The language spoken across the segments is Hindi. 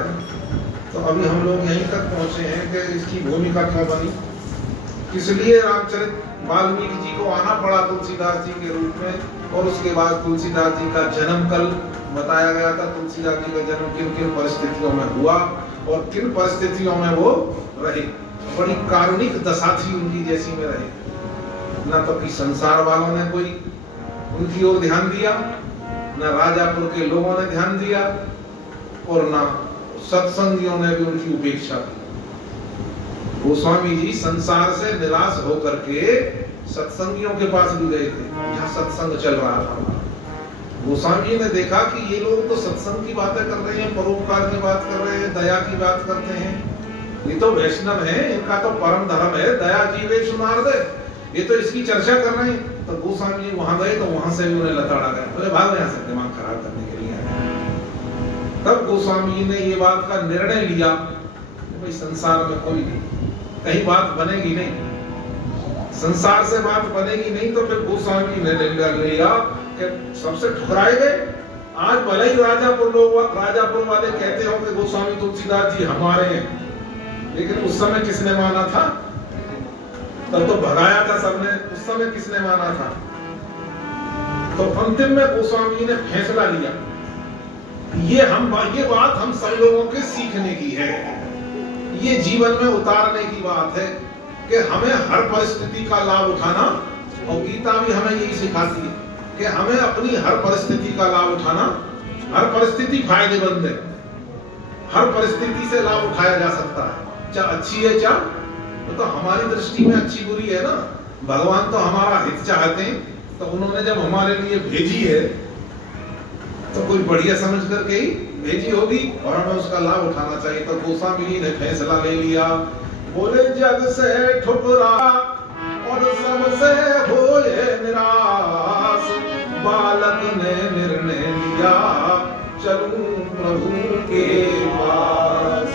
है। तो अभी हम लोग यहीं तक पहुंचे हैं कि इसकी भूमिका क्यों बनी, किस लिए रामचरित वाल्मीकि जी को आना पड़ा तुलसीदास जी के रूप में, और उसके बाद तुलसीदास जी का जन्म कल बताया गया था। तुलसीदास जी का जन्म किन किन परिस्थितियों में हुआ और किन परिस्थितियों में वो रहे। बड़ी कारुणिक दशा थी उनकी जैसी में रहे, ना तो कि संसार वालों ने कोई उनकी ओर ध्यान दिया, ना राजापुर के लोगों ने ध्यान दिया, और ना सत्संगियों ने भी उनकी उपेक्षा की। गोस्वामी जी संसार से निराश होकर के सत्संगियों के पास भी गए थे, जहाँ सत्संग चल रहा था। गोस्वामी जी ने देखा कि ये लोग तो सत्संग की बातें कर रहे हैं, परोपकार की बात कर रहे हैं, दया की बात करते हैं, ये तो वैष्णव है, इनका तो परम धर्म है दया जीवे सुनार्दे, ये तो इसकी चर्चा कर रहे हैं। तो गोस्वामी जी वहां गए तो वहां से भी उन्हें लताड़ा गया, बोले भाग यहाँ से, दिमाग खराब करने के लिए आए। तब गोस्वामी जी ने ये बात का निर्णय लिया कि भाई संसार में कोई नहीं, कहीं बात बनेगी नहीं, संसार से बात बनेगी नहीं। तो फिर गोस्वामी जी ने निर्णय लिया कि सबसे ठुकराए गए। आज भले ही राजापुर वाले कहते हो कि गोस्वामी तुलसीदास जी हमारे हैं, लेकिन उस समय किसने माना था? तब तो भगाया था सबने, उस समय किसने माना था? तो अंतिम में गोस्वामी जी ने फैसला लिया, ये बात हम सब लोगों के सीखने की है, ये जीवन में उतारने की बात है कि हमें हर परिस्थिति का लाभ उठाना, और गीता भी हमें यही सिखाती है कि हमें अपनी हर परिस्थिति का लाभ उठाना। हर परिस्थिति फायदेमंद है, हर परिस्थिति से लाभ उठाया जा सकता है, चाहे अच्छी है चाहे तो हमारी दृष्टि में अच्छी बुरी है ना। भगवान तो हमारा हित चाहते हैं, तो उन्होंने जब हमारे लिए भेजी है तो कोई बढ़िया समझ करके ही भेजी होगी, और हमें उसका लाभ उठाना चाहिए। तो गोस्वामी जी ने फैसला ले लिया, बोले जग से ठुकरा और सबसे होए निराश, बालक ने निर्णय लिया चलूं प्रभु के पास,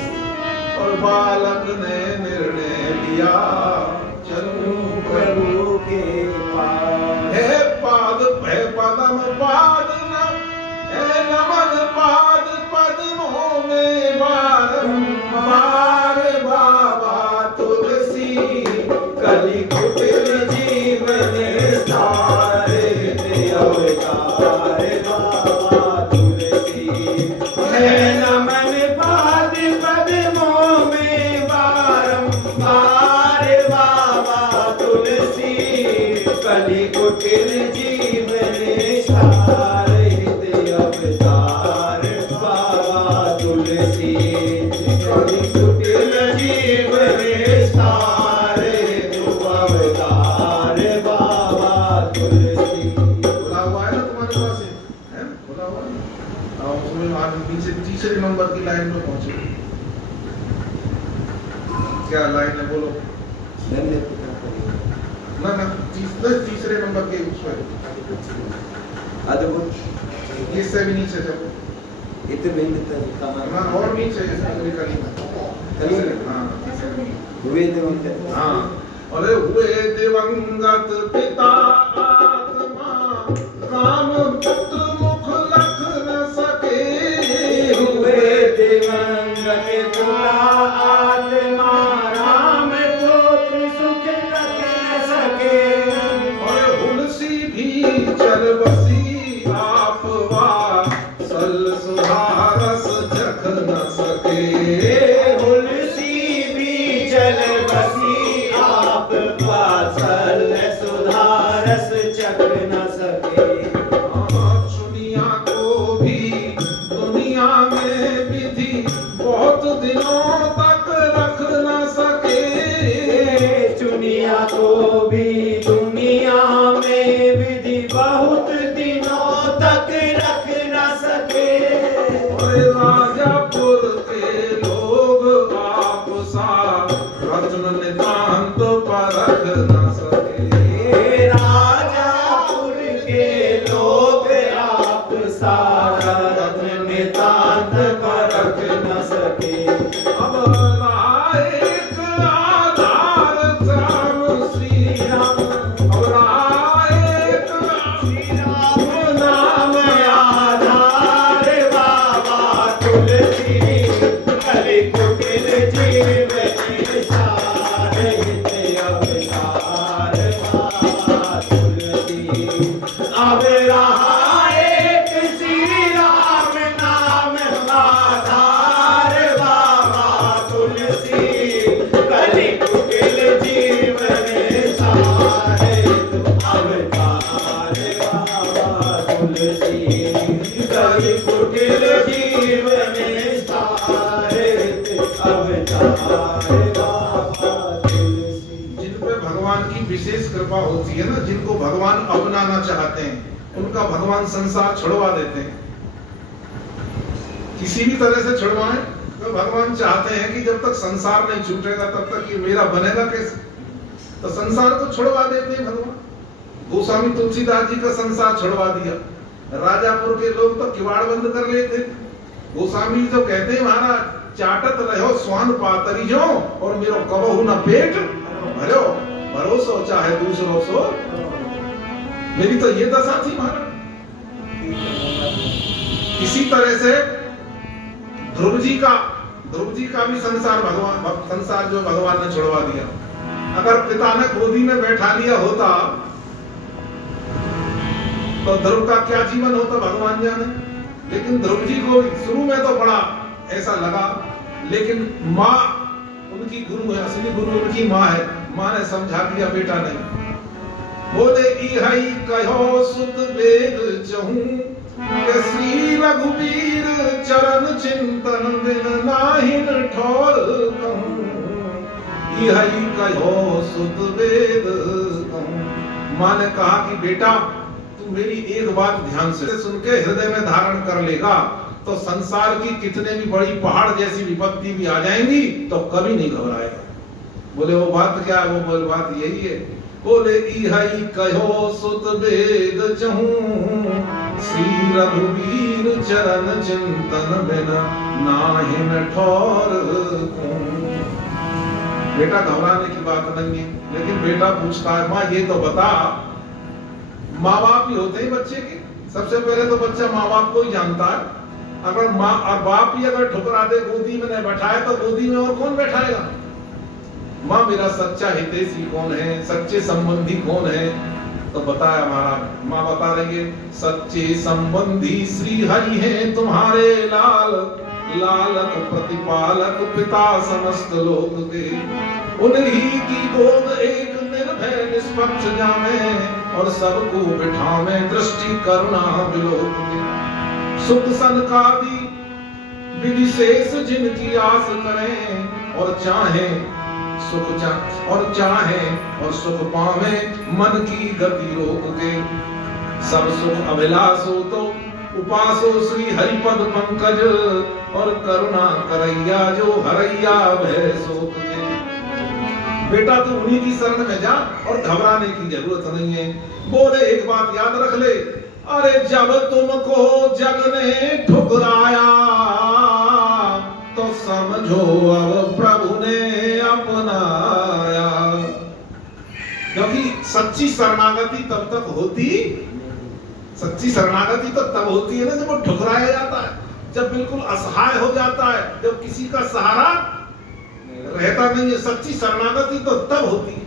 और बालक ने निर्णय लिया चलूं प्रभु के पास। हे पदम पाद नमन पाद पद्मों में बारंबार बाबा तुलसी कलि कुटिल जीवन सारे अवतार बाबा तुलसी। हे नमन पाद पद्मों में बारंबार बाबा तुलसी कलि कुटिल जीवन सारे अवतार बाबा तुलसी कलि कुटिल जीवन सारे अवतार बाबा तुलसी। बोला हुआ है ना तुम्हारे पास है? बोला हुआ है। अब उसमें आज नीचे तीसरे नंबर की लाइन में पहुंचे। क्या लाइन है बोलो? ना तीसरे नंबर के उसमें अद्भुत, इससे भी नीचे चलो, ना और नीचे हुए दिवंगत। हाँ, अरे हुए दिवंगत पिता आत्मा, राम पुत्र मुख लख न सके। हुए दिवंगत पिता आत्मा, राम पुत्र सुख लख न सके। और हुलसी भी चल बसी आपवा, सल सुधारस जख न सके। हुलसी भी चल बसी आपवा, सल सुधारस जख न सके। चुनिया को भी दुनिया में विधि बहुत दिनों तक रख न सके। चुनिया को भी दुनिया में विधि बहुत दिनों तक रख न सके। और राजापुर के लोग कृपा होती है ना, जिनको भगवान अपनाना चाहते हैं उनका भगवान संसार छुड़वा देते हैं, किसी भी तरह से छुड़वाएं। तो भगवान चाहते हैं कि जब तक संसार नहीं छूटेगा तब तक ये मेरा बनेगा कैसे, तो संसार को छुड़वा देते हैं भगवान। गोस्वामी तुलसीदास जी का संसार छुड़वा दिया, राजापुर के लोग तो किवाड़ बंद कर लेते। गोस्वामी जो कहते हैं महाराज चाटत रहो स्वान पातरी जो और मेरो कबहू न पेट भरो, भरोसो चाहे दूसरों सो, मेरी तो ये दशा थी महाराज। इसी तरह से ध्रुव जी का भी संसार जो भगवान ने छुड़वा दिया। अगर पिता ने गोदी में बैठा लिया होता तो ध्रुव का क्या जीवन होता भगवान जाने। लेकिन ध्रुव जी को शुरू में तो बड़ा ऐसा लगा, लेकिन माँ उनकी गुरु है, असली गुरु उनकी माँ है। माँ ने समझा दिया बेटा नहीं। बोले इहाई कहो सुत वेद चहूं के श्री रघुवीर चरण चिंतन बिन नाहिन ठोर कहूं। इहाई कहो सुत वेद कहूं। माँ ने कहा कि बेटा तू मेरी एक बात ध्यान से सुन के हृदय में धारण कर लेगा तो संसार की कितने भी बड़ी पहाड़ जैसी विपत्ति भी आ जाएंगी तो कभी नहीं घबराएगा। बोले वो बात क्या है? वो बात यही है। बोले इहाई कहो सुत वेद चहूं श्री रघुवीर चरण चिंतन बिना नाहिन ठोर कहूं। बेटा घबराने की बात नहीं है, लेकिन बेटा पूछता है माँ ये तो बता, माँ बाप ही होते हैं बच्चे के, सबसे पहले तो बच्चा माँ बाप को ही जानता है। अगर माँ और बाप ही अगर ठुकरा दे, गोदी में नहीं बैठाए तो गोदी में और कौन बैठाएगा? माँ मेरा सच्चा हितैषी कौन है, सच्चे संबंधी कौन है? तो बताया हमारा माँ बता रही है सच्चे संबंधी श्री हरि हैं तुम्हारे लाल, लालक प्रतिपालक पिता समस्त लोक के। उन्हीं की गोद एक निर्भय निष्पक्ष जामे और सबको बिठावे दृष्टि करुणा विलोक के। सुख सनकादि विधि शेष जिनकी आस करें और चाहें और सुख पावे मन की गति रोक के। सब सुख अभिलाष हो तो उपासो श्री हरिपद पंकज और करुणा करैया जो हरैया भय शोक के। बेटा तू उन्हीं की शरण में जा और घबराने की जरूरत नहीं है। बोले एक बात याद रख ले, अरे जब तुमको जग ने ठुकराया तो समझो अब प्रभु ने अपनाया। क्योंकि सच्ची शरणागति तब तक होती, सच्ची शरणागति तो तब होती है ना जब वो ठुकराया जाता है, जब बिल्कुल असहाय हो जाता है, जब किसी का सहारा रहता नहीं है। सच्ची शरणागति तो तब होती है।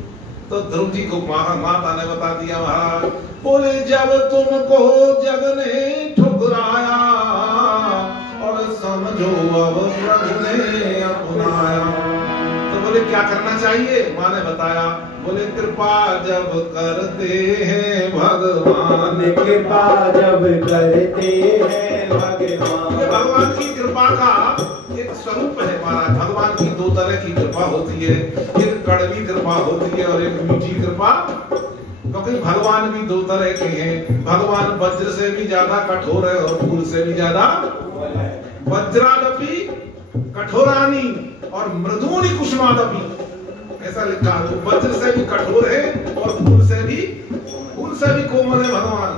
तो ध्रुव जी को माता ने बता दिया महाराज, बोले जब तुमको जग ने ठुकराया और समझो अब प्रभु ने अपनाया। तो बोले क्या करना चाहिए? माँ ने बताया, बोले कृपा जब करते हैं भगवान, कृपा जब करते हैं भगवान। ये भगवान की कृपा का एक स्वरूप है महाराज। भगवान की दो तरह की कृपा होती है, एक कड़वी कृपा होती है और एक मीठी कृपा। क्योंकि भगवान भी दो तरह के हैं। भगवान वज्र से भी ज्यादा कठोर है और फूल से भी ज्यादा। वज्रादपि कठोरानी और मृदूनि कुसुमादपि, ऐसा लिखा है। वज्र से भी कठोर है और फूल से भी कोमल है भगवान।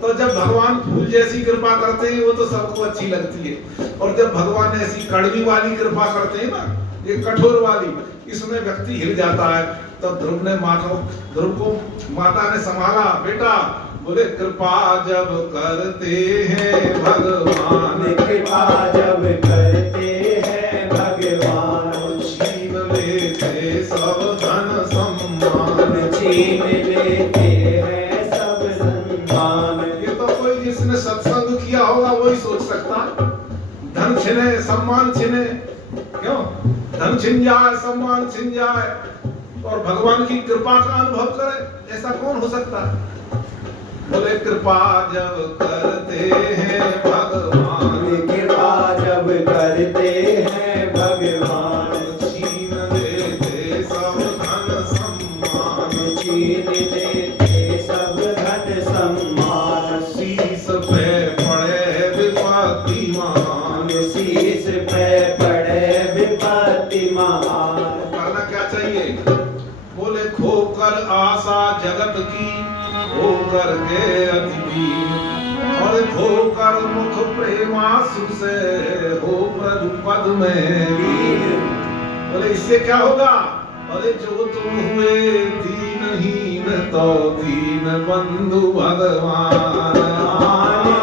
तो जब भगवान फूल जैसी कृपा करते हैं वो तो सबको अच्छी लगती है, और जब भगवान ऐसी कड़वी वाली कृपा करते हैं ना, ये कठोर वाली, इसमें व्यक्ति हिल जाता है। तो ध्रुव को माता ने संभाला, बेटा बोले कृपा जब करते हैं भगवान, कृपा जब करते हैं भगवान, छीन लेते सब धन सम्मान, छीन लेते हैं सब सम्मान। ये तो कोई जिसने सत्संग किया होगा वही सोच सकता। धन छिने, सम्मान छिने, क्यों? धन छिन जाए, सम्मान छिन जाए और भगवान की कृपा का अनुभव करे, ऐसा कौन हो सकता है? बोले कृपा जब करते हैं भगवान, कृपा जब करते हैं भगवान, छीन लेते सब धन सम्मान, छीन लेते विपत्ति महान। करना क्या चाहिए? बोले खोकर आशा जगत की, होकर के अति दीन, और धोकर मुख प्रेमासु से हो प्रभु पद में लीन। बोले इससे क्या होगा? अरे जो तुम हुए दीनहीन तो दीन बंधु भगवान।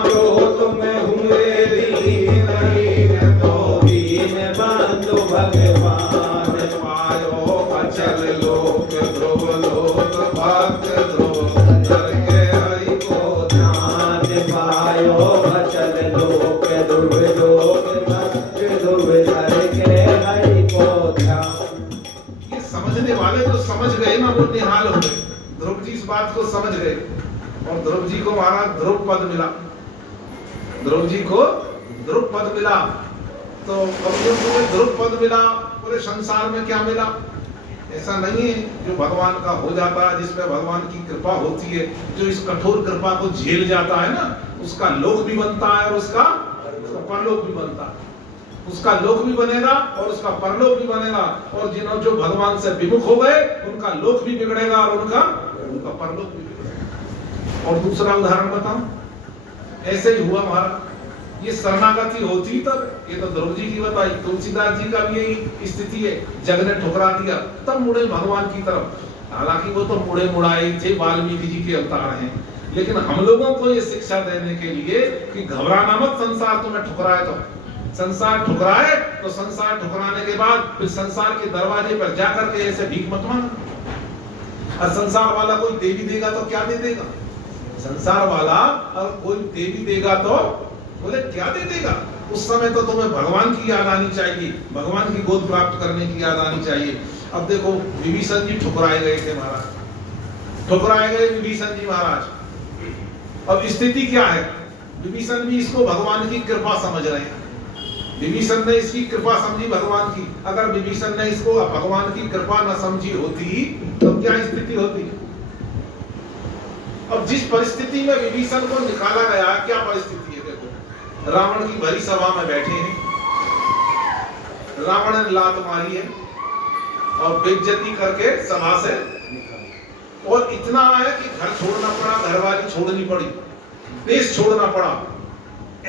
जो तुम हुए दीनहीन तो दीन बंधु भगवान। पायो अचल लोक ध्रुव लोक भक्त ध्रुव करके हरि को ध्यान। पायो अचल लोक ध्रुव लोक भक्त ध्रुव करके हरि को ध्यान। ये समझने वाले तो समझ गए ना, वो निहाल हो गए। ध्रुव जी इस बात को समझ गए और ध्रुव जी को महाराज ध्रुव पद मिला। ध्रुव जी को ध्रुव पद मिला। तो कवियों को ध्रुव पद मिला, पूरे संसार में क्या मिला? ऐसा नहीं है जो भगवान का हो जाता है, जिसपे भगवान की कृपा होती है, जो इस कठोर कृपा को झेल जाता है ना, उसका लोक भी बनता है और उसका परलोक भी बनता है। उसका लोक भी बनेगा और उसका परलोक भी बनेगा। और जिन्होंने जो भगवान से विमुख हो गए उनका लोक भी बिगड़ेगा और उनका परलोक भी बिगड़ेगा। और दूसरा उदाहरण बताऊं, ऐसे ही हुआ महाराज। ये शरणागति होती तब, ये तो ध्रुव जी की बताई, तुलसीदास जी का भी यही स्थिति है। जग ने ठुकरा दिया तब मुड़े भगवान की तरफ। हालांकि वो तो मुड़े मुड़ाए थे, वाल्मीकि जी के अवतार हैं, लेकिन हम लोगों को ये शिक्षा देने के लिए कि घबराना मत, संसार तुम्हें ठुकराए तो संसार ठुकराए तो संसार ठुकराने के बाद फिर संसार के दरवाजे पर जाकर के ऐसे भीख मत मांगना। और संसार वाला कोई देवी देगा तो क्या दे देगा? संसार वाला और कोई देवी देगा तो बोले क्या दे देगा? उस समय तो तुम्हें भगवान की याद आनी चाहिए, भगवान की गोद प्राप्त करने की याद आनी चाहिए। अब देखो विभीषण जी ठुकराए गए थे महाराज, ठुकराए गए विभीषण जी महाराज। अब स्थिति क्या है? विभीषण भी इसको भगवान की कृपा समझ रहे हैं। विभीषण ने इसकी कृपा समझी भगवान की। अगर विभीषण ने इसको भगवान की कृपा न समझी होती तो क्या स्थिति होती? अब जिस परिस्थिति में विभीषण को निकाला गया, क्या परिस्थिति है? देखो, रावण की भरी सभा में बैठे हैं, रावण ने लात मारी है और बेइज्जती करके सभा से, और इतना है कि घर छोड़ना पड़ा, घरवाली छोड़नी पड़ी, देश छोड़ना पड़ा।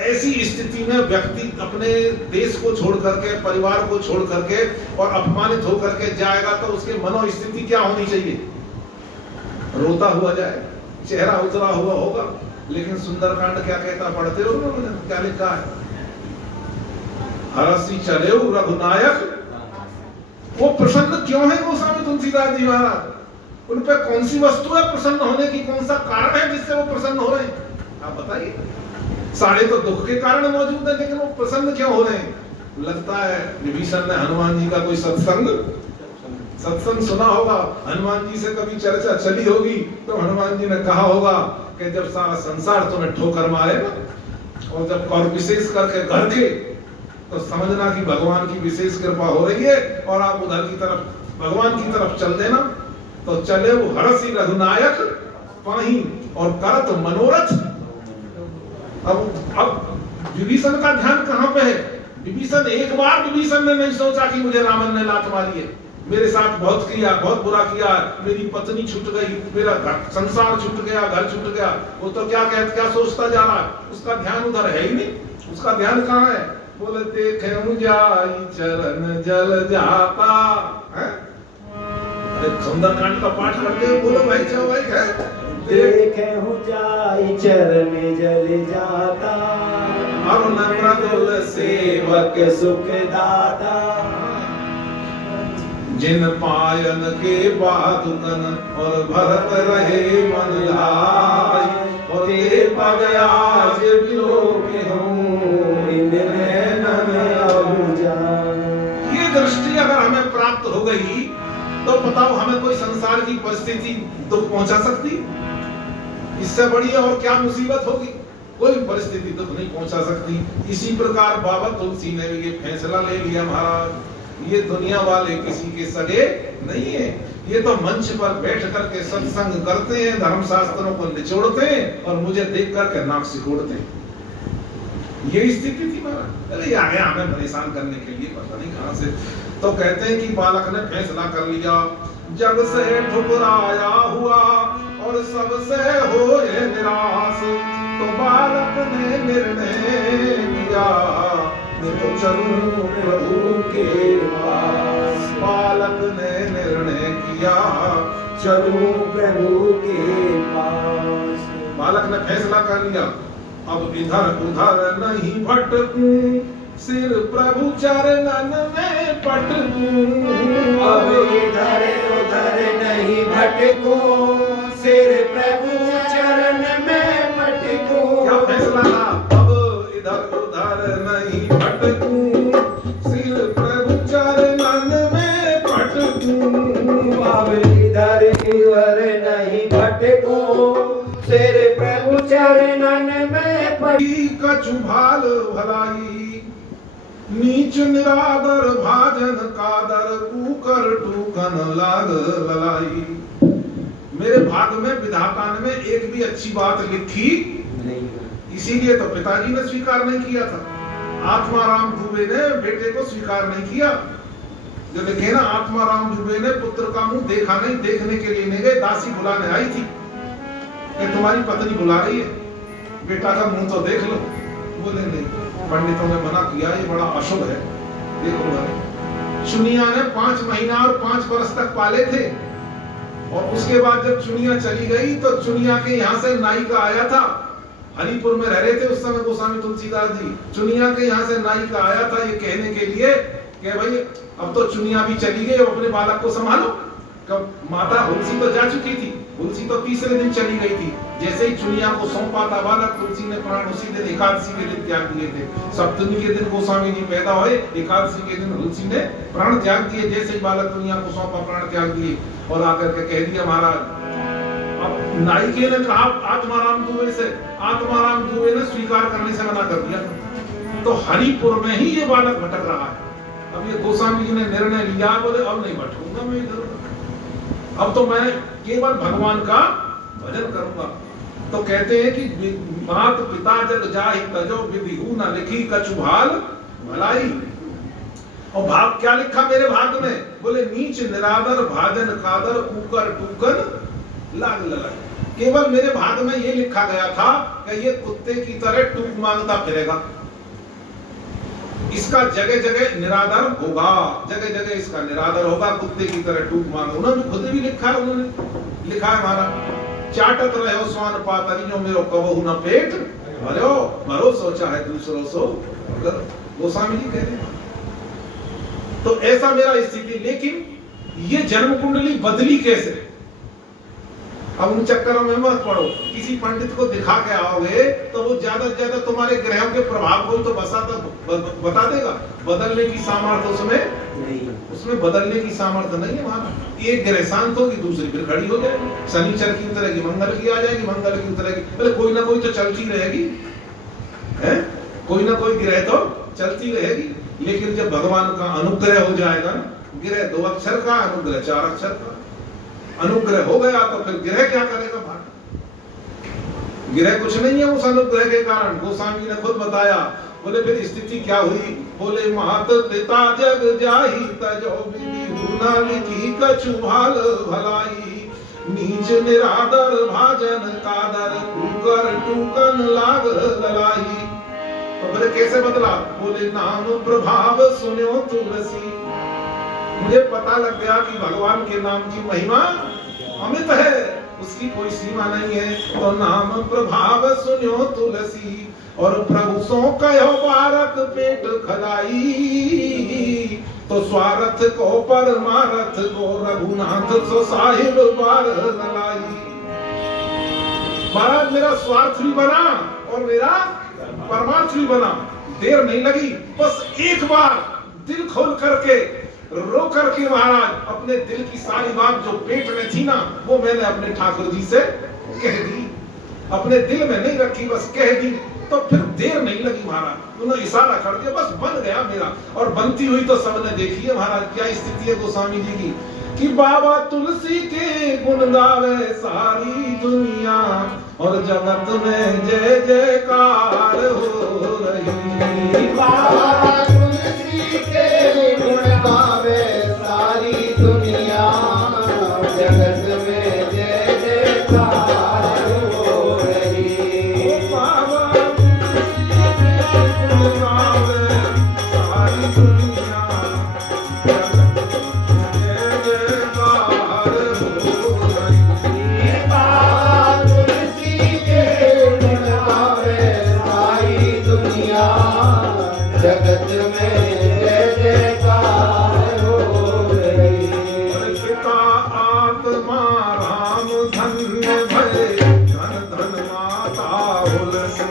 ऐसी स्थिति में व्यक्ति अपने देश को छोड़ करके, परिवार को छोड़ करके और अपमानित होकर के जाएगा तो उसके मनोस्थिति क्या होनी चाहिए? रोता हुआ जाए, चेहरा उतरा हुआ होगा। लेकिन सुंदरकांड क्या कहता, पढ़ते हो ना, क्या लिखा है? हरसी चले रघुनायक। वो प्रसन्न क्यों है गोस्वामी तुलसीदास जी महाराज? उन पे कौन सी वस्तु है प्रसन्न होने की? कौन सा कारण है जिससे वो प्रसन्न हो रहे हैं? आप बताइए। सारे तो दुख के कारण मौजूद है, लेकिन वो प्रसन्न क्यों हो रहे हैं? लगता है विभीषण ने हनुमान जी का कोई सत्संग सुना होगा, हनुमान जी से कभी चर्चा चली होगी, तो हनुमान जी ने कहा होगा कि जब सारा संसार तुम्हें ठोकर मारे ना, और जब और विशेष करके घर के, तो समझना कि भगवान की विशेष कृपा हो रही है और आप उधर की तरफ, भगवान की तरफ चल देना। तो चले वो हरसी रघुनायक पाही और करत मनोरथ। अब विभीषण का ध्यान कहां पे है? विभीषण, एक बार विभीषण ने नहीं सोचा कि मुझे रावण ने लात मारी है, मेरे साथ बहुत किया, बहुत बुरा किया, मेरी पत्नी छूट गई, मेरा संसार छूट गया, घर छूट गया। वो तो क्या सोचता जा रहा है? उसका ध्यान उधर है ही नहीं। उसका ध्यान कहां है? बोले देखे जाई चरण जल जाता है। अरे सुंदरकांड का पाठ करते हो, बोलो भाई, चलो भाई है। देखे जाई चरण जल जाता, अरुण मृदुल सेवक सुख दाता। जिन पायन के पादुकन और भरत रहे मन लाई, और ते पग आज बिलोके हूँ इन नैनन अब जान। ये दृष्टि अगर हमें प्राप्त हो गई तो बताओ हमें कोई संसार की परिस्थिति दुख पहुंचा सकती? इससे बड़ी और क्या मुसीबत होगी? कोई परिस्थिति दुख नहीं पहुंचा सकती। इसी प्रकार बाबा तुलसी ने भी ये फैसला ले लिया, महाराज ये दुनिया वाले किसी के सगे नहीं है। ये तो मंच पर बैठ करके सत्संग करते हैं, धर्म शास्त्रों को निचोड़ते हैं और मुझे देख करके नाक सिकोड़ते हैं। ये स्थिति थी महाराज। अरे आ गया हमें परेशान करने के लिए, पता नहीं कहां से। तो कहते हैं कि बालक ने फैसला कर लिया, जग से ठुकराया हुआ और सबसे हो ये निराश, तो बालक ने निर्णय किया, मैं तो चलूं प्रभु के पास। बालक ने निर्णय किया, चलूं प्रभु के पास। बालक ने फैसला कर लिया, अब इधर उधर नहीं भटकूं, सिर प्रभु चरणन में पटकूं। अब इधर उधर नहीं भटकूं, सिर प्रभु चरण में पटकूं। क्या फैसला था? अब इधर उधर नहीं भटकूं, सिर प्रभु चरणन में पटकूं। अब इधर उधर नहीं भटकूं, सिर प्रभु चरणन में पटकूं। कछु भाल भलाई, नीच निरादर भाजन कादर, कूकर टूकन लाग ललाई। मेरे भाग में विधाता ने एक भी अच्छी बात लिखी नहीं, इसीलिए तो पिताजी ने स्वीकार नहीं किया था। आत्माराम दुबे ने बेटे को स्वीकार नहीं किया। जो लिखे ना, आत्माराम दुबे ने पुत्र का मुंह देखा नहीं, देखने के लिए नहीं गए, दासी बुलाने आई थी कि तुम्हारी पत्नी बुला रही है, बेटा का मुंह तो देख लो। बोले नहीं, पंडितों ने मना किया, ये बड़ा अशुभ है। देखो भाई, चुनिया ने 5 महीना और 5 वर्ष तक पाले थे, और उसके बाद जब चुनिया चली गई तो चुनिया के यहाँ से नायिका आया था। हरिपुर में रह रहे थे उस समय गोस्वामी तुलसीदास जी। चुनिया के यहाँ से नायिका आया था ये कहने के लिए कि भाई अब तो चुनिया भी चली गई, अपने बालक को संभालो। कब माता तुलसी तो जा चुकी थी, तुलसी तो तीसरे दिन चली गई थी। जैसे ही चुनिया को सौंपा था बालक, तुलसी ने प्राण उसी दिन एकादशी के दिन त्याग दिए थे। सप्तमी के दिन गोस्वामी जी पैदा हुए, एकादशी के दिन तुलसी ने प्राण त्याग दिए। जैसे ही बालक चुनिया को सौंपा, प्राण त्याग दिए और आकर के कह दिया महाराज। अब नायिके ने कहा आत्माराम दुबे से, आत्माराम दुबे ने स्वीकार करने से मना कर दिया। तो हरिपुर में ही ये बालक भटक रहा है। अब ये गोस्वामी जी ने निर्णय लिया, बोले अब नहीं भटकूंगा मैं इधर, अब तो मैं केवल भगवान का भजन करूंगा। तो कहते हैं कि मात पिता जग जाहि तजो विधिहु न लिखी कछु भाल भलाई। और भाग क्या लिखा मेरे भाग में? बोले नीच निरादर भाजन कादर कुकर टूकन लाग ललाई। केवल मेरे भाग में ये लिखा गया था कि ये कुत्ते की तरह टूक मांगता फिरेगा, इसका जगह जगह निरादर होगा, जगह जगह इसका निरादर होगा, कुत्ते की तरह टूक मांग। उन्होंने खुद भी लिखा है, उन्होंने लिखा है हमारा, चाटत रहो स्वान पातरियों मेरो कबहु न पेट भरो, भरोसो चाहे दूसरों सो अगर। गोस्वामी जी कहते हैं। तो ऐसा मेरा स्थिति, लेकिन ये जन्म कुंडली बदली कैसे? अब उन चक्करों में मत पड़ो। किसी पंडित को दिखा के आओगे तो वो ज्यादा से ज्यादा तुम्हारे ग्रहों के प्रभाव को तो बता देगा। बदलने की सामर्थ्य उसमें नहीं, उसमें बदलने की सामर्थ्य नहीं है हमारा। एक ग्रह शांत होगी, दूसरी फिर खड़ी हो जाएगी। शनिचर की उतरेगी, मंगल की आ जाएगी, मंगल की उतरेगी, मतलब कोई ना कोई तो चलती रहेगी, है कोई ना कोई ग्रह तो चलती रहेगी। लेकिन जब भगवान का अनुग्रह हो जाएगा, ग्रह 2 अक्षर का, अनुग्रह 4 अक्षर का, अनुग्रह हो गया तो फिर ग्रह क्या करेगा? भाग ग्रह कुछ नहीं है उस अनुग्रह के कारण। गोस्वामी ने खुद बताया, बोले फिर स्थिति क्या हुई? बोले मात पिता जग जाहि तजो विधिहु न लिखी कछु भाल भलाई, नीच निरादर भाजन कादर कुकर टूकन लाग ललाई। तो फिर कैसे बदला? बोले नाम प्रभाव सुन्यो तुलसी, मुझे पता लग गया कि भगवान के नाम की महिमा अमित है, उसकी कोई सीमा नहीं है। तो नाम प्रभाव सुन्यो तुलसी, और प्रभु सो कहो बारक पेट खलाई, तो स्वार्थ को परमार्थ को रघुनाथ सो साहिब बार ललाई। महाराज मेरा स्वार्थ भी बना और मेरा परमार्थ भी बना। देर नहीं लगी, बस एक बार दिल खोल करके रो करके महाराज अपने दिल की सारी बात जो पेट में थी ना, वो मैंने अपने ठाकुर जी से कह दी। अपने दिल में नहीं रखी, बस कह दी। तो फिर देर नहीं लगी महाराज, उन्होंने इशारा कर दिया, बस बन गया मेरा। और बनती हुई तो सबने देखी है महाराज, क्या स्थिति है गोस्वामी जी की कि बाबा तुलसी के गुण गावे सारी दुनिया और जगत में जय जयकार हो रही। बाबा तुलसी के गुण गावे सारी दुनिया, जगत में जय जयकार हो रही। बाबा तुलसी के गुण गावे सारी दुनिया, जगत में जय जयकार हो रही। पिता आत्मा राम धन्य भले, धन धन माता तुलसी।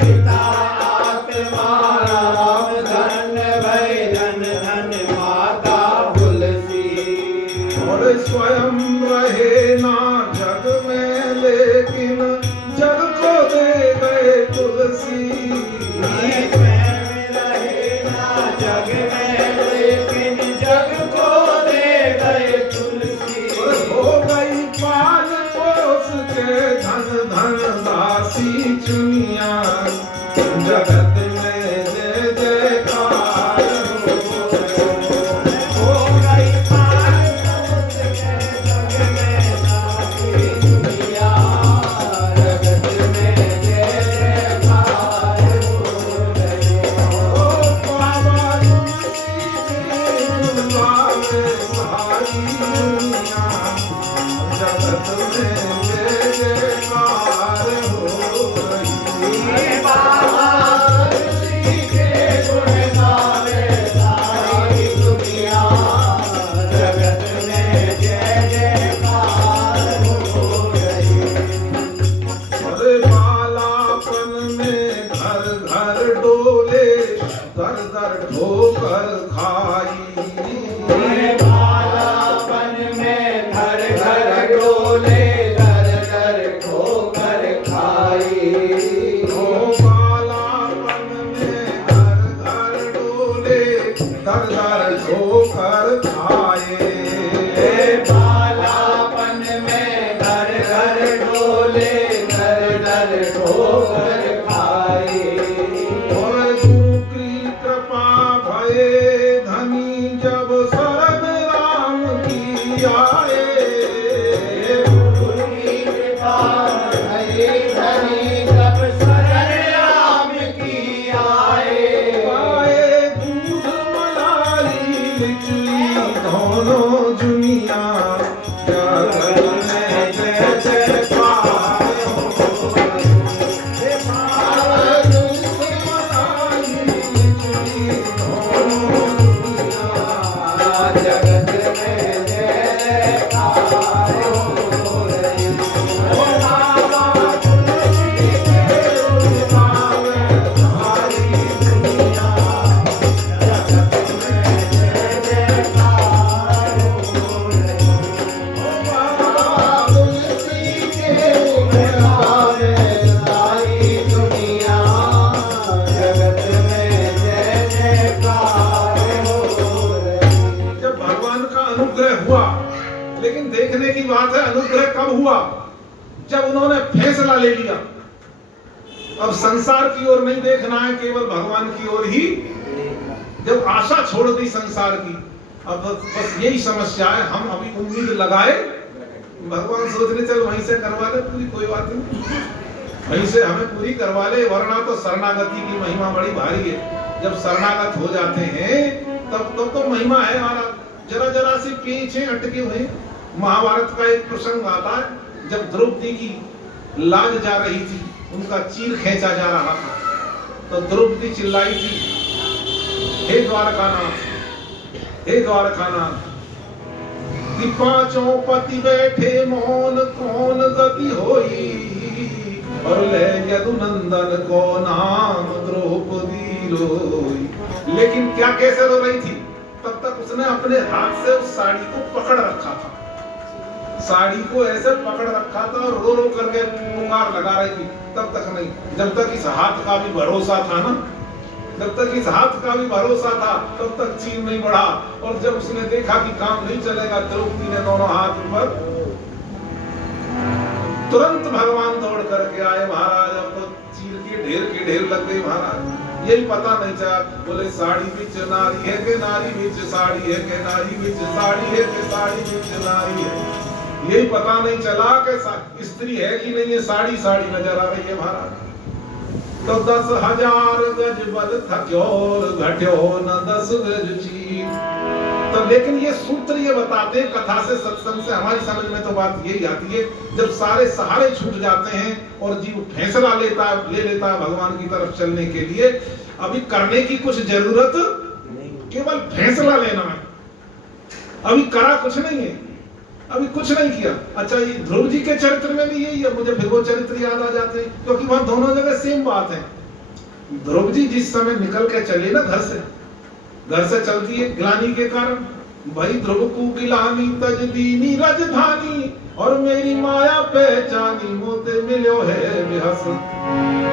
पिता आत्मा राम धन्य भले, धन धन माता तुलसी। और स्वयं रहे ना जग में लेकिन जग को दे गए तुलसी। चुनिया जगत में जय जयकार हो गई। दुनिया जगत में जय जयकार हो रही। ओ बाबा तुलसी के गावे सारी दुनिया, जगत में जय जयकार हो रही। ठोकर खाई, बालापन में घर घर डोले, दर दर ठोकर खाई। ओ बालापन में घर घर डोले, दर दर ठोकर खाए। बालापन में घर घर डोले, दर दर ठोकर खाई। जब शरण राम की आए, उनकी कृपा भई धनी, जब शरण राम की आए। आए दूध मलाई लिचली दोनों दुनिया, जगत में जय जयकार हो रही। दूध मलाई लिचली दोनों जगत में जय जयकार हो रही। ओ बाबा तुलसी के गुण गावे सारी दुनिया, जगत में जय जयकार हो रही। ओ बाबा तुलसी के गुण गावे सारी दुनिया, जगत में जय जयकार हो रही। जब भगवान का अनुग्रह हुआ, लेकिन देखने की बात है अनुग्रह कब हुआ? जब उन्होंने फैसला ले लिया अब संसार की ओर नहीं देखना है, केवल भगवान की ओर ही। जब आशा छोड़ दी संसार की, अब बस यही समस्या है, हम अभी उम्मीद लगाए, भगवान सोच रहे चल वहीं से करवा ले पूरी, कोई बात नहीं, वहीं से हमें पूरी करवा ले, वरना तो शरणागति की महिमा बड़ी भारी है। जब शरणागत हो जाते हैं तब तो महिमा है हमारा। जरा जरा से पीछे अटके हुए। महाभारत का एक प्रसंग आता है, जब द्रौपदी की लाज जा रही थी, उनका चीर खींचा जा रहा था, तो द्रौपदी चिल्लाई थी, हे द्वारकानाथ, हे द्वारकानाथ, कि पांचों पति बैठे मौन कौन गति होई, और ले यदुनंदन को नाम द्रौपदी रोई। लेकिन क्या कैसे रो रही थी? तब तक उसने अपने हाथ से उस साड़ी को पकड़ रखा था। साड़ी को ऐसे पकड़ रखा था और रो रो करके पुकार लगा रही थी। तब तक नहीं, जब तक इस हाथ का भी भरोसा था ना, जब तक इस हाथ का भी भरोसा था तब तक चीन नहीं बढ़ा। और जब उसने देखा कि काम नहीं चलेगा, द्रौपदी ने दोनों हाथ ऊपर, तुरंत भगवान दौड़ करके आए महाराज। अब तो चीर के ढेर लग गई महाराज। यही पता नहीं चला, बोले साड़ी बिच नारी है के नारी बिच साड़ी है के नारी बिच साड़ी है के साड़ी बिच नारी है। यही पता नहीं चला कि स्त्री है कि नहीं है, साड़ी साड़ी नजर आ रही है महाराज। तो 10,000 गज बल थक्यो घट्यो न 10 गज चीर। तो लेकिन ये सूत्र ये बताते हैं कथा से, सत्संग से हमारी समझ में तो बात यही आती है, जब सारे सहारे छूट जाते हैं और जीव फैसला ले लेता है भगवान की तरफ चलने के लिए, अभी करने की कुछ जरूरत नहीं, केवल फैसला लेना है। अभी करा कुछ नहीं है, अभी कुछ नहीं किया। अच्छा, ये ध्रुव जी के चरित्र में भी यही है, मुझे फिर वो चरित्र याद आ जाते हैं, क्योंकि वहां दोनों जगह सेम बात है। ध्रुव जी जिस समय निकल के चले ना घर से चलती है ग्लानी के कारण, भाई ध्रुव को गिलानी तज दीनी राजधानी और मेरी माया पहचानी मोते मिलो है बेहस।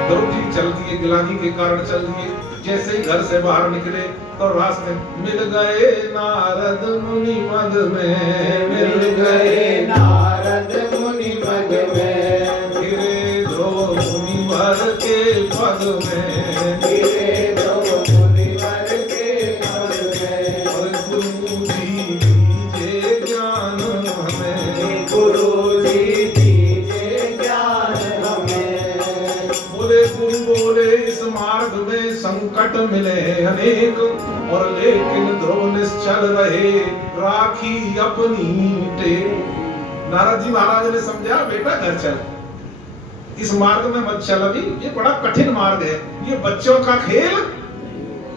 ध्रुव जी चलती है गिलानी के कारण चल दिए। जैसे ही घर से बाहर निकले तो रास्ते मिल गए नारद मुनि मग में, मिल गए नारद मुनि मग में, गिरे ध्रुव मुनि वर के पग में, गिरे ध्रुव मुनि वर के पग में। और गुरु जी दीजिए ज्ञान हमें, गुरु जी दीजिए ज्ञान हमें। बोले गुरु बोले इस मार्ग में संकट मिले अनेक, और लेकिन ध्रुव निश्चल रहे राखी अपनी टेक। नारद जी महाराज ने समझा, बेटा घर चल, इस मार्ग में मत चल, अभी ये बड़ा कठिन मार्ग है, ये बच्चों का खेल,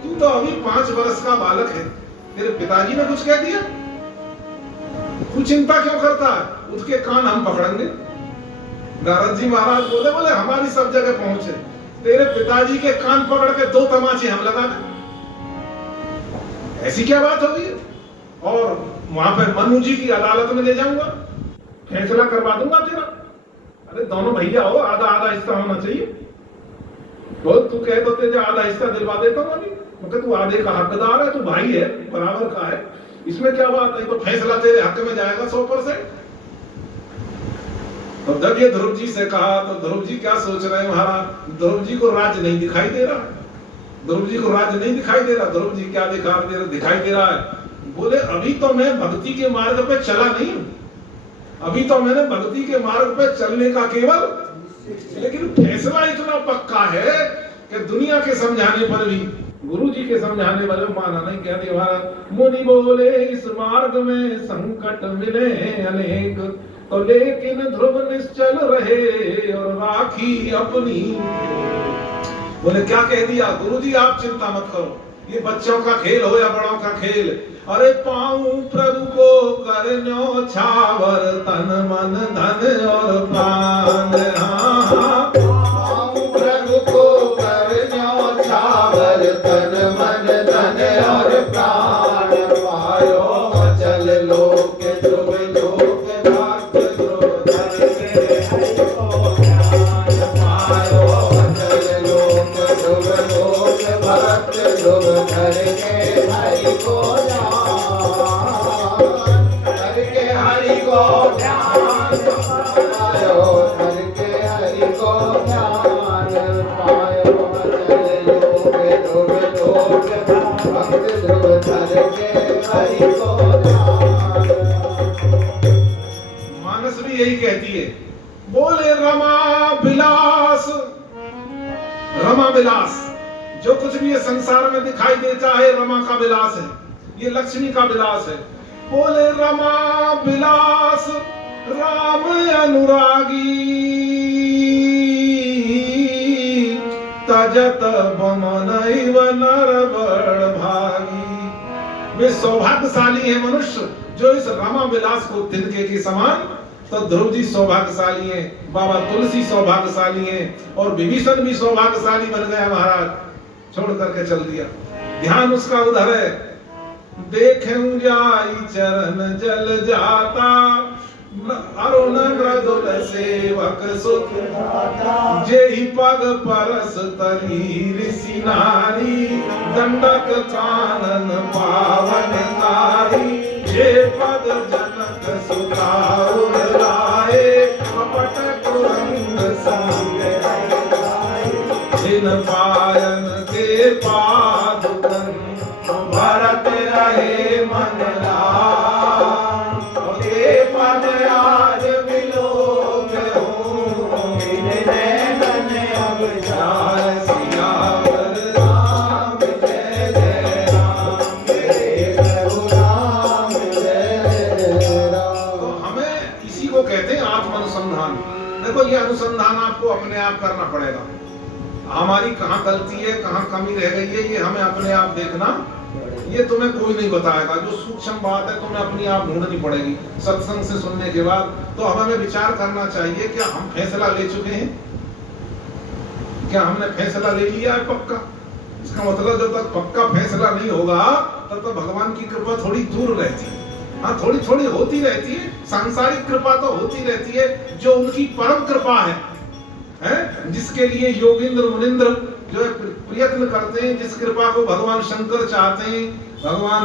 तू तो अभी 5 वर्ष का बालक है, तेरे पिताजी ने कुछ कह दिया, तू चिंता क्यों करता है, उसके कान हम पकड़ेंगे। नारद जी महाराज बोले हमारी सब जगह पहुंचे, तेरे पिताजी के कान पकड़ के 2 तमाचे हम लगा दें, ऐसी क्या बात होगी। और वहां पे मनु जी की अदालत में ले जाऊंगा, फैसला करवा दूंगा तेरा। अरे दोनों भैया हो, आधा आधा हिस्सा होना चाहिए। तो तू कह तो तेरे आधा हिस्सा दिलवा देता हूँ अभी, क्योंकि तू आधे का हकदार है, तू भाई है, बराबर का है, इसमें क्या बात है, तो फैसला तेरे हक में जाएगा 100%। तो जब ये ध्रुव जी से कहा तो ध्रुव जी क्या सोच रहे हैं महाराज, ध्रुव जी को राज्य नहीं दिखाई दे रहा, ध्रुव जी को राज्य नहीं दिखाई दे रहा। ध्रुव जी क्या दिखाई दे रहा है, बोले अभी तो मैं भक्ति के मार्ग पे चला नहीं हूं, अभी तो मैंने भक्ति के मार्ग पे चलने का केवल, लेकिन फैसला इतना पक्का है कि दुनिया के समझाने पर भी, गुरु जी के समझाने पर माना नहीं। कहते महाराज मुनि बोले इस मार्ग में संकट मिले अनेक, तो लेकिन ध्रुव निश्चल रहे और राखी अपनी। बोले क्या कह दिया, गुरु जी आप चिंता मत करो, ये बच्चों का खेल हो या बड़ों का खेल। अरे पाऊं प्रभु को करन्यो छावर तन मन धन और प्राण। हाँ, पाऊं प्रभु को करन्यो छावर तन मन धन और प्राण। पायो अचल लोक ध्रुव लोक भाग्य ध्रुव धर के हरि को ज्ञान। पायो अचल लोक ध्रुव लोक भाग्य ध्रुव धर के हरि को ज्ञान। धर के हरि को ज्ञान। पायो धर के हरि को ज्ञान। पायो अचल लोक ध्रुव लोक भाग्य ध्रुव धर के हरि को ज्ञान। मानस भी यही कहती है, बोले रमा विलास, रमा विलास, जो कुछ भी ये संसार में दिखाई देता है रमा का विलास है, ये लक्ष्मी का विलास है। बोले रमा विलास राम अनुरागी, तजत बमनैव नर बड़ भागी। वे सौभाग्यशाली है मनुष्य जो इस रमा विलास को तिनके के समान। तो ध्रुव जी सौभाग्यशाली हैं, बाबा तुलसी सौभाग्यशाली हैं, और विभीषण भी सौभाग्यशाली बन गया महाराज, छोड़ करके चल दिया। ध्यान उसका उधर है, देखें जाई चरण जल जाता, अरुण मृदुल सेवक सुख जेहि पग परस तरी ऋषि नारी दंडक कानन पावन कारी जे पद जनक सुता लाए कपट कुरंग संग जिन पायन के पादुकन भरत रहे मन लाल के पद आज विलोक हो मेरे नैनन अब जाय सियावर राम जय जय राम जय प्रभु राम जय राम। तो हमें इसी को कहते हैं आत्म अनुसंधान। देखो ये अनुसंधान आपको अपने आप करना पड़ेगा। हमारी कहाँ गलती है, कहाँ कमी रह गई है, ये हमें अपने आप देखना, ये तुम्हें कोई नहीं बताएगा। जो सूक्ष्म बात है तुम्हें अपनी आप ढूंढनी पड़ेगी सत्संग से सुनने के बाद। तो हमें विचार करना चाहिए, क्या हम फैसला ले चुके हैं? क्या हमने फैसला ले लिया है पक्का? इसका मतलब जब तक पक्का फैसला नहीं होगा तब तक भगवान की कृपा थोड़ी दूर रहती है। हाँ, थोड़ी थोड़ी होती रहती है, सांसारिक कृपा तो होती रहती है, जो उनकी परम कृपा है, जिसके लिए योगींद्र मुनिंद्र जो है प्रयत्न करते हैं, जिस कृपा को भगवान शंकर चाहते हैं, भगवान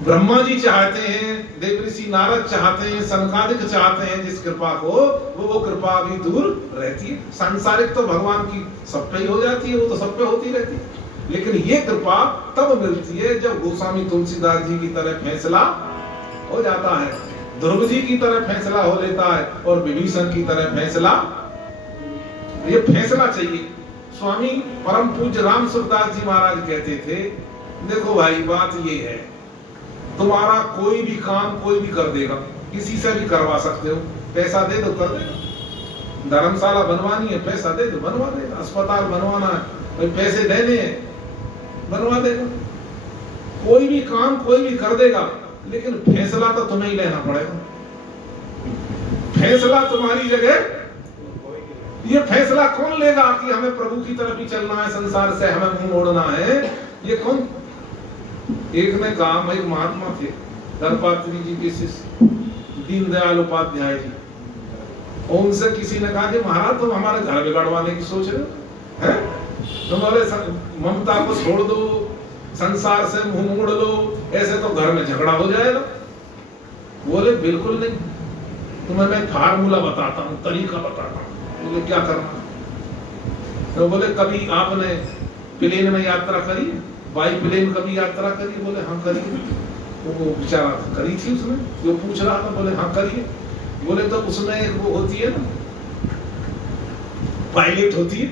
ब्रह्मा जी चाहते हैं, देवऋषि नारद चाहते हैं, सनकादिक चाहते हैं, जिस कृपा को वो कृपा भी दूर रहती है। सांसारिक तो भगवान की सब पे ही हो जाती है, वो तो सब पे होती रहती है, लेकिन ये कृपा तब मिलती है जब गोस्वामी तुलसीदास जी की तरह फैसला हो जाता है, ध्रुव जी की तरह फैसला हो लेता है, और विभीषण की तरह फैसला, ये फैसला चाहिए। स्वामी परम पूज्य राम सुखदास जी महाराज कहते थे, देखो भाई बात ये है, तुम्हारा कोई भी काम कोई भी कर देगा, किसी से भी करवा सकते हो, पैसा दे दो कर देगा, धर्मशाला बनवानी है पैसा दे दो बनवा देगा, अस्पताल बनवाना है भाई पैसे देने हैं बनवा देगा, कोई भी काम कोई भी कर देगा, लेकिन फैसला तो तुम्हें ही लेना पड़ेगा। फैसला तुम्हारी जगह, ये फैसला कौन लेगा कि हमें प्रभु की तरफ ही चलना है, संसार से हमें मुंह मोड़ना है, ये कौन? एक ने कहा, मैं एक महात्मा थे दर्पात्री जी के शिष्य दीनदयाल उपाध्याय जी, उनसे किसी ने कहा कि महाराज तुम हमारे घर बिगाड़वाने की सोच रहे हो, हैं? तुम्हारे ममता को छोड़ दो, संसार से मुंह मोड़ लो, ऐसे तो घर में झगड़ा हो जाएगा। बोले बिल्कुल नहीं, तुम्हें मैं फार्मूला बताता हूँ, तरीका बताता हूँ। बोले क्या करना? तो बोले कभी आपने प्लेन में यात्रा करी, बाई प्लेन कभी यात्रा करी? बोले हाँ करी। वो बेचारा करी थी, उसने जो पूछ रहा था, बोले हाँ करिए। बोले तो उसमें एक वो होती है ना, पायलट होती है?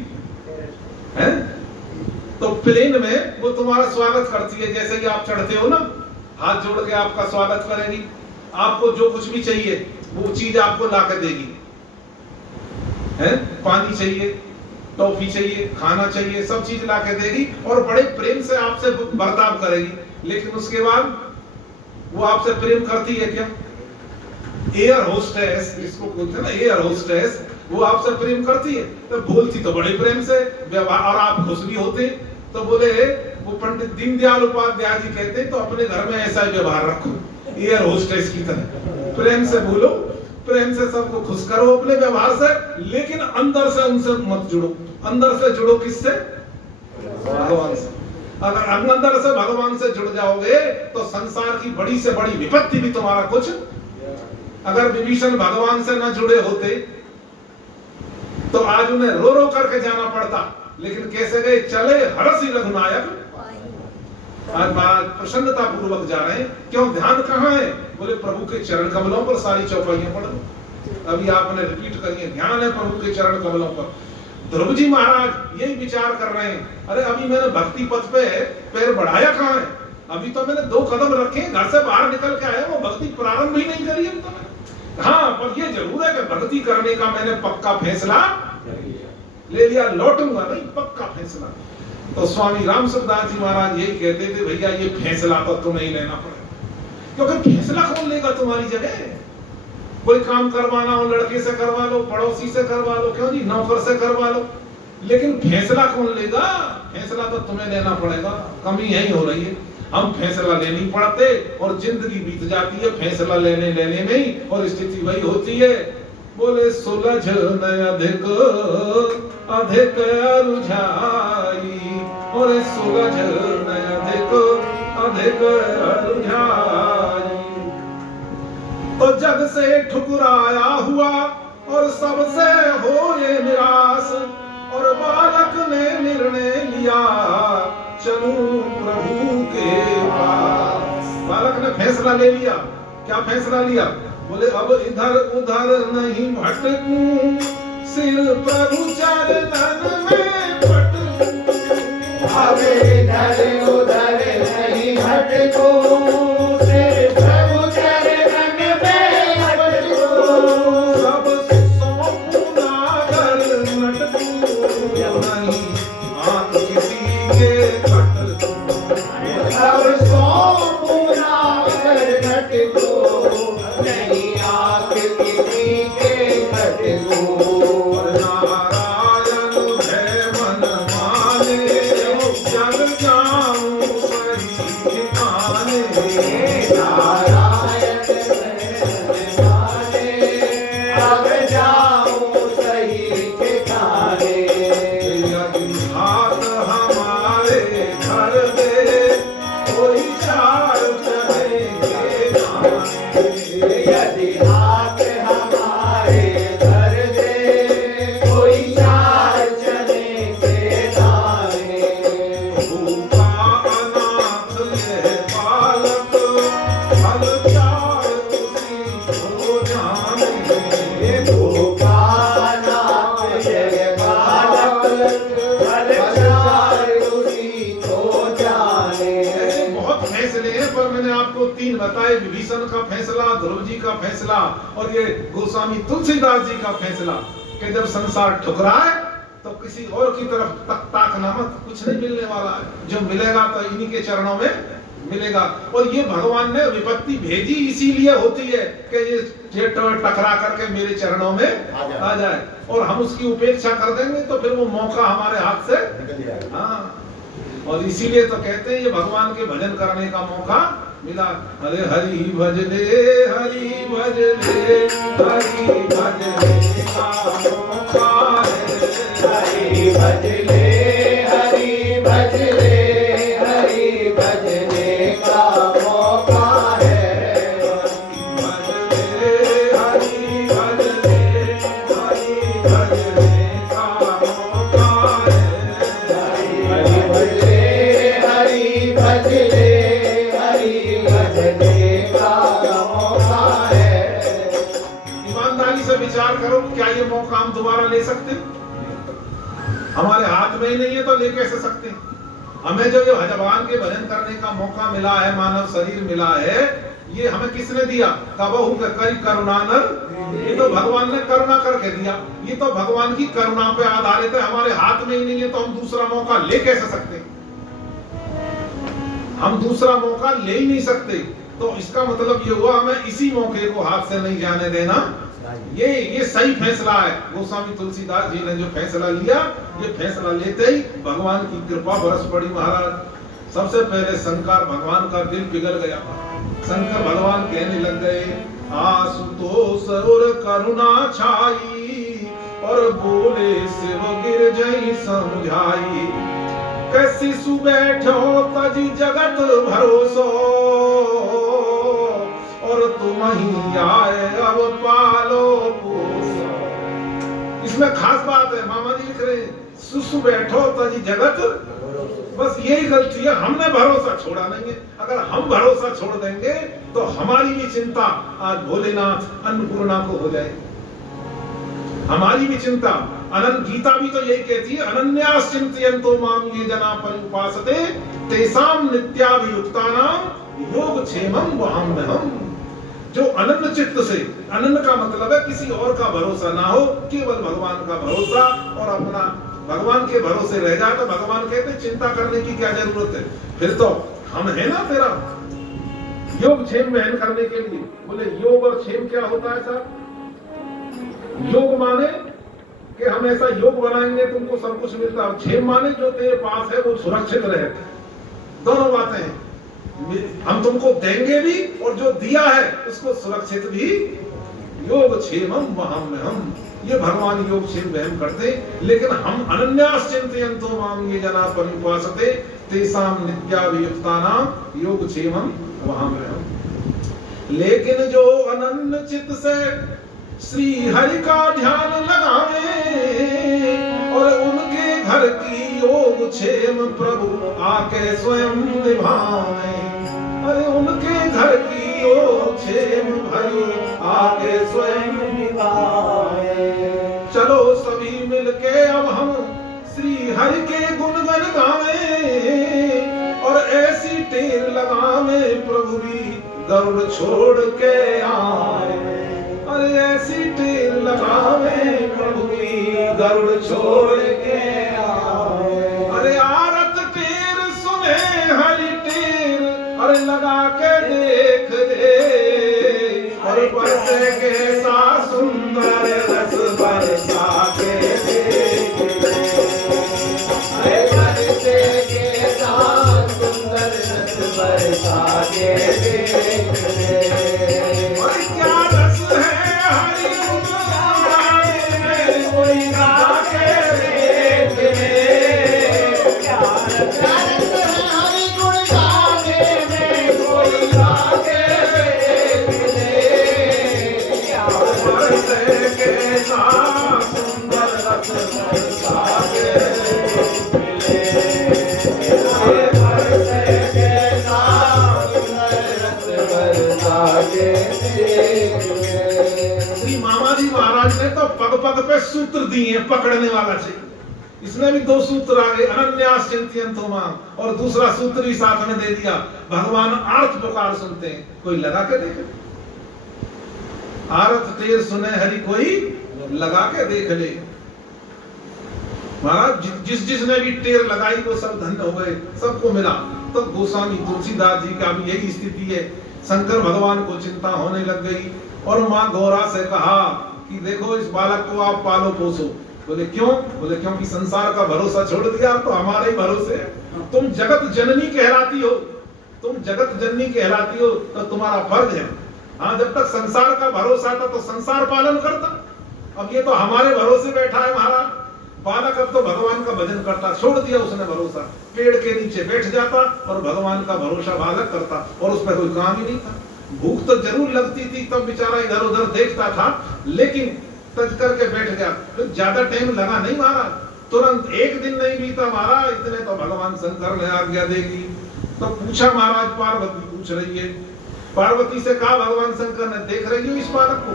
तो प्लेन में वो तुम्हारा स्वागत करती है, जैसे कि आप चढ़ते हो ना, हाथ जोड़ के आपका स्वागत करेगी, आपको जो कुछ भी चाहिए वो चीज आपको ला के देगी, है? पानी चाहिए, टॉफी चाहिए, खाना चाहिए, सब चीज ला के देगी और बड़े प्रेम से आपसे बर्ताव करेगी। लेकिन उसके बाद वो आपसे प्रेम करती है क्या? एयर होस्टेस, इसको बोलते हैं ना एयर होस्टेस, वो आपसे प्रेम करती है, तो बोलती तो बड़े प्रेम से व्यवहार, और आप खुश भी होते। तो बोले वो पंडित दीनदयाल उपाध्याय जी कहते, तो अपने घर में ऐसा व्यवहार रखो, एयर होस्टेस की तरह, प्रेम से बोलो, प्रेम से सबको खुश करो अपने व्यवहार से, लेकिन अंदर से उनसे मत जुड़ो। अंदर से जुड़ो किससे? भगवान से। अगर अंदर से भगवान से जुड़ जाओगे तो संसार की बड़ी से बड़ी विपत्ति भी तुम्हारा कुछ। अगर विभीषण भगवान से न जुड़े होते तो आज उन्हें रो रो करके जाना पड़ता, लेकिन कैसे गए? चले हरसि रघुनायक। आज महाराज प्रसन्नता पूर्वक जा रहे हैं, क्यों? ध्यान कहाँ है? बोले प्रभु के चरण कमलों पर सारी चौपाइयां पढ़ो। अभी आपने रिपीट करिए, ध्यान है प्रभु के चरण कमलों पर। ध्रुव जी महाराज यही विचार कर रहे हैं, अरे अभी मैंने भक्ति पथ पे पैर बढ़ाया कहाँ है? अभी तो मैंने 2 कदम रखे, घर से बाहर निकल के आया, वो भक्ति प्रारंभ ही नहीं करी तो। हाँ, पर ये जरूर है कि भक्ति करने का मैंने पक्का फैसला ले लिया, लौटूंगा नहीं, पक्का फैसला। तो स्वामी राम सुखदास जी महाराज यही कहते थे, भैया ये फैसला तो तुम्हें ही लेना पड़ेगा, क्योंकि फैसला कौन लेगा तुम्हारी जगह? कोई काम करवाना हो, लड़के से करवा लो, पड़ोसी से करवा लो, क्यों जी, नौकर से करवा लो, लेकिन फैसला कौन लेगा? फैसला तो तुम्हें लेना पड़ेगा। कमी यही हो रही है। हम फैसला ले नहीं पड़ते और जिंदगी बीत जाती है फैसला लेने में ही, और स्थिति वही होती है। बोले सुलझ न अधिक अधिक रुझाई, और सुलझ न अधिक अधिक रुझाई। तो जग से ठुकराया हुआ और सबसे हो ये निराश, और बालक ने निर्णय लिया चलूं प्रभु के पास। बालक ने फैसला ले लिया। क्या फैसला लिया? बोले अब इधर उधर नहीं भटकूं, सिर प्रभु चरणन में पटकूं। अब इधर उधर नहीं भटकूं, सिर प्रभु चरणन में पटकूं। सब सौंपूं नागर नटकूं, नहीं आंख किसी के खटकूं। अब सौंपूं नागर नटकूं, नहीं आंख किसी के खटकूं। नारायण भय मन माने, जग जाऊं सही ठिकाने। नारायण भय माने, अब जाऊं सही ठिकाने। यदि हाथ हमारे घर दे, कोई चार चलेंगे गाने। यदि हाथ हमारे घर दे, कोई चार चने के दाने। भूखा अनाथ ये बालक, फल चार उसी को जाने। भूखा नाथ ये बालक, फल चार उसी को जाने। ऐसे बहुत फैसले हैं, पर मैंने आपको 3 बताए। विभीषण का फैसला, ध्रुव जी का फैसला, और ये गोस्वामी तुलसीदास जी का फैसला कि जब संसार ठुकराए तो किसी और की तरफ ताकना मत, कुछ नहीं मिलने वाला है। जो मिलेगा तो इन्हीं के चरणों में मिलेगा। और ये भगवान ने विपत्ति भेजी इसीलिए होती है कि ये टकरा करके मेरे चरणों में आ जाए, और हम उसकी उपेक्षा कर देंगे तो फिर वो मौका हमारे हाथ से। हाँ, और इसीलिए तो कहते हैं ये भगवान के भजन करने का मौका मिला। अरे हरि भजले हरि भजले, हरि भजले का मौका है। हरि भजले हरि भजले, हरि भजले का मौका है। भजले हरि भजले, हरि भजले का मौका है। हरि भजले हरि भजले, हरि भजले का मौका है। ईमानदारी से विचार करो, क्या ये मौका हम दोबारा ले सकते हैं? हमारे हाथ में ही नहीं है तो ले कैसे सकते हैं? हमें जो ये भगवान के भजन करने का मौका मिला है, मानव शरीर मिला है, ये हमें किसने दिया? कबहू करी करुणानर, ये तो भगवान ने करुणा करके दिया। ये तो भगवान की करुणा पे आधारित है। हमारे हाथ में ही नहीं है तो हम दूसरा मौका ले कैसे सकते हैं? हम दूसरा मौका ले ही नहीं सकते। तो इसका मतलब ये हुआ हमें इसी मौके को हाथ से नहीं जाने देना। ये सही फैसला है। गोस्वामी तुलसीदास जी ने जो फैसला लिया, ये फैसला लेते ही भगवान की कृपा बरस पड़ी महाराज। सबसे पहले शंकर भगवान का दिल पिघल गया। शंकर भगवान कहने लग गए, आशुतोष और करुणा छाई, और बोले शिव गिर जई समझाई। कैसी सुबैठो तजी जगत भरोसो, और तुम ही आए अब पालो पोसो। इसमें खास बात है, मामा जी लिख रहे हैं, सुसु बैठो तजी जगत। बस यही गलती है, हमने भरोसा छोड़ा नहीं है। अगर हम भरोसा छोड़ देंगे तो हमारी भी चिंता आज भोलेनाथ अन्नपूर्णा को हो जाएगी। हमारी भी चिंता। अनंत गीता भी तो यही कहती है, अनन्यास चिंतयन्तो माम ये जना परिउपासते, तेषां नित्याभियुक्तानां योगक्षेमं वहाम्यहम्। जो अनन्य चित्त से, अनन्य का मतलब है किसी और का भरोसा ना हो, केवल भगवान का भरोसा, और अपना भगवान के भरोसे रह जाए तो भगवान कहते चिंता करने की क्या जरूरत है? फिर तो हम है ना तेरा योग क्षेम वहन करने के लिए। बोले योग और क्षेम क्या होता है साहब? योग माने कि हम ऐसा योग बनाएंगे तुमको सब कुछ मिलता है। क्षेम माने जो तेरे पास है वो सुरक्षित रहे। दोनों बातें हैं। हम तुमको देंगे भी और जो दिया है उसको सुरक्षित भी। योग क्षेमम वहाम्यहम्, ये भगवान योग क्षेम वहन करते। लेकिन हम अनन्यास चिंतयन्तो माम ये जना परिपासते तेषां नित्याभियुक्तानां योग क्षेमम वहाम्यहम्। लेकिन जो अनन्य चित्त से श्री हरि का ध्यान लगावे और उनके घर की योग क्षेम प्रभु आके स्वयं निभावे, अरे उनके घर की योग क्षेम भरी आके स्वयं निभावे। चलो सभी मिलके अब हम श्री हरि के गुणगन गावे और ऐसी टेर लगावे प्रभु भी गरुड़ छोड़ के आए। अरे ऐसी टेर लगावे प्रभु भी गरुड़ छोड़ के आए। अरे आरत टेर सुने हरि टेर, अरे लगा के देख दे और बरसे के सा सुंदर रस बरसा के देख दे। अरे बरसे के सा सुंदर रस बरसा के देख दे। और क्या रस है हरि गुण गाने कोई गा के देख दे। क्या रस है हरि गुण गाने में कोई गा के देख दे। क्या रस के साथ सुंदर रस बरसा के देख दे। बरस के साथ सुंदर रस बरसा के देख दे। श्री मामाजी महाराज ने तो पग पग पे सूत्र दिए पकड़ने वाला चाहिए। इसमें भी दो सूत्र आ गए, अनन्यास चिंतयन्तो माम, और दूसरा सूत्र भी साथ में दे दिया, भगवान आर्त पुकार सुनते हैं, कोई लगा के देखे। आरत टेर सुने हरि कोई लगा के देख ले। महाराज जिसने भी टेर लगाई वो सब धन्य हो गए, सबको मिला। तो गोस्वामी तुलसीदास जी का भी यही स्थिति है। शंकर भगवान को चिंता होने लग गई और माँ गौरा से कहा कि देखो इस बालक को आप पालो पोसो। बोले क्यों? बोले क्योंकि संसार का भरोसा छोड़ दिया तो हमारे ही भरोसे। तुम जगत जननी कहलाती हो, तुम जगत जननी कहलाती हो तो तुम्हारा फर्ज है। हाँ, जब तक संसार का भरोसा था तो संसार पालन करता, अब ये तो हमारे भरोसे बैठा है महाराज। बालक अब तो भगवान का भजन करता, छोड़ दिया उसने भरोसा, पेड़ के नीचे बैठ जाता और भगवान का भरोसा बालक करता, और उसमें कोई काम ही नहीं था। भूख तो जरूर लगती थी, तब बेचारा इधर उधर देखता था, लेकिन तज करके बैठ गया। तो ज्यादा टाइम लगा नहीं महाराज, तुरंत एक दिन नहीं बीता महाराज, इतने तो भगवान शंकर ने आज्ञा देगी। तो पूछा महाराज, पार्वती पूछ रही है, पार्वती से कहा भगवान शंकर ने, देख रही हो इस बालक को?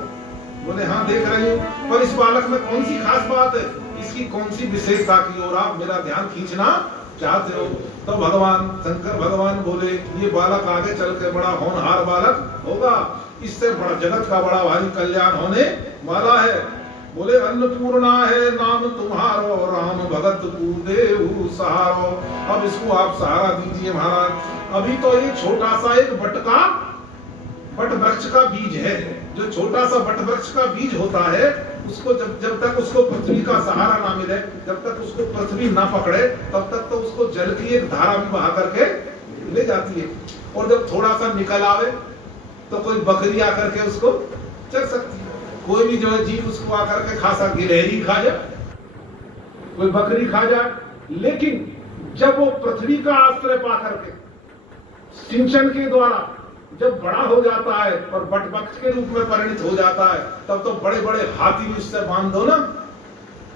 बोले हाँ देख रही हूँ, पर इस बालक में कौन सी खास बात है, इसकी कौन सी विशेषता की ओर आप मेरा ध्यान खींचना चाहते हो? तो भगवान शंकर भगवान बोले, ये बालक आगे चल के बड़ा होनहार बालक होगा, इससे बड़ा जगत का बड़ा भारी कल्याण होने वाला है। बोले अन्नपूर्णा है नाम तुम्हारो, राम भगत देहु सहारो। अब इसको आप सहारा दीजिए महाराज। अभी तो ये छोटा सा एक बट वृक्ष का बीज है, जो छोटा सा बट वृक्ष का बीज होता है, उसको जब तक उसको पृथ्वी का सहारा ना मिले, जब तक उसको पृथ्वी ना पकड़े, तब तक तो उसको जल की एक धारा भी बहा करके ले जाती है। और जब थोड़ा सा निकल आवे तो कोई बकरी आकर के उसको चल सकती है, कोई भी जो है जीव उसको आकर के खा सकती, गिलहरी खा जाए, कोई बकरी खा जाए। लेकिन जब वो पृथ्वी का आश्रय पा करके सिंचन के द्वारा जब बड़ा हो जाता है और बट वृक्ष के रूप में परिणित हो जाता है, तब तो बड़े बड़े हाथी भी उससे बांध दो ना,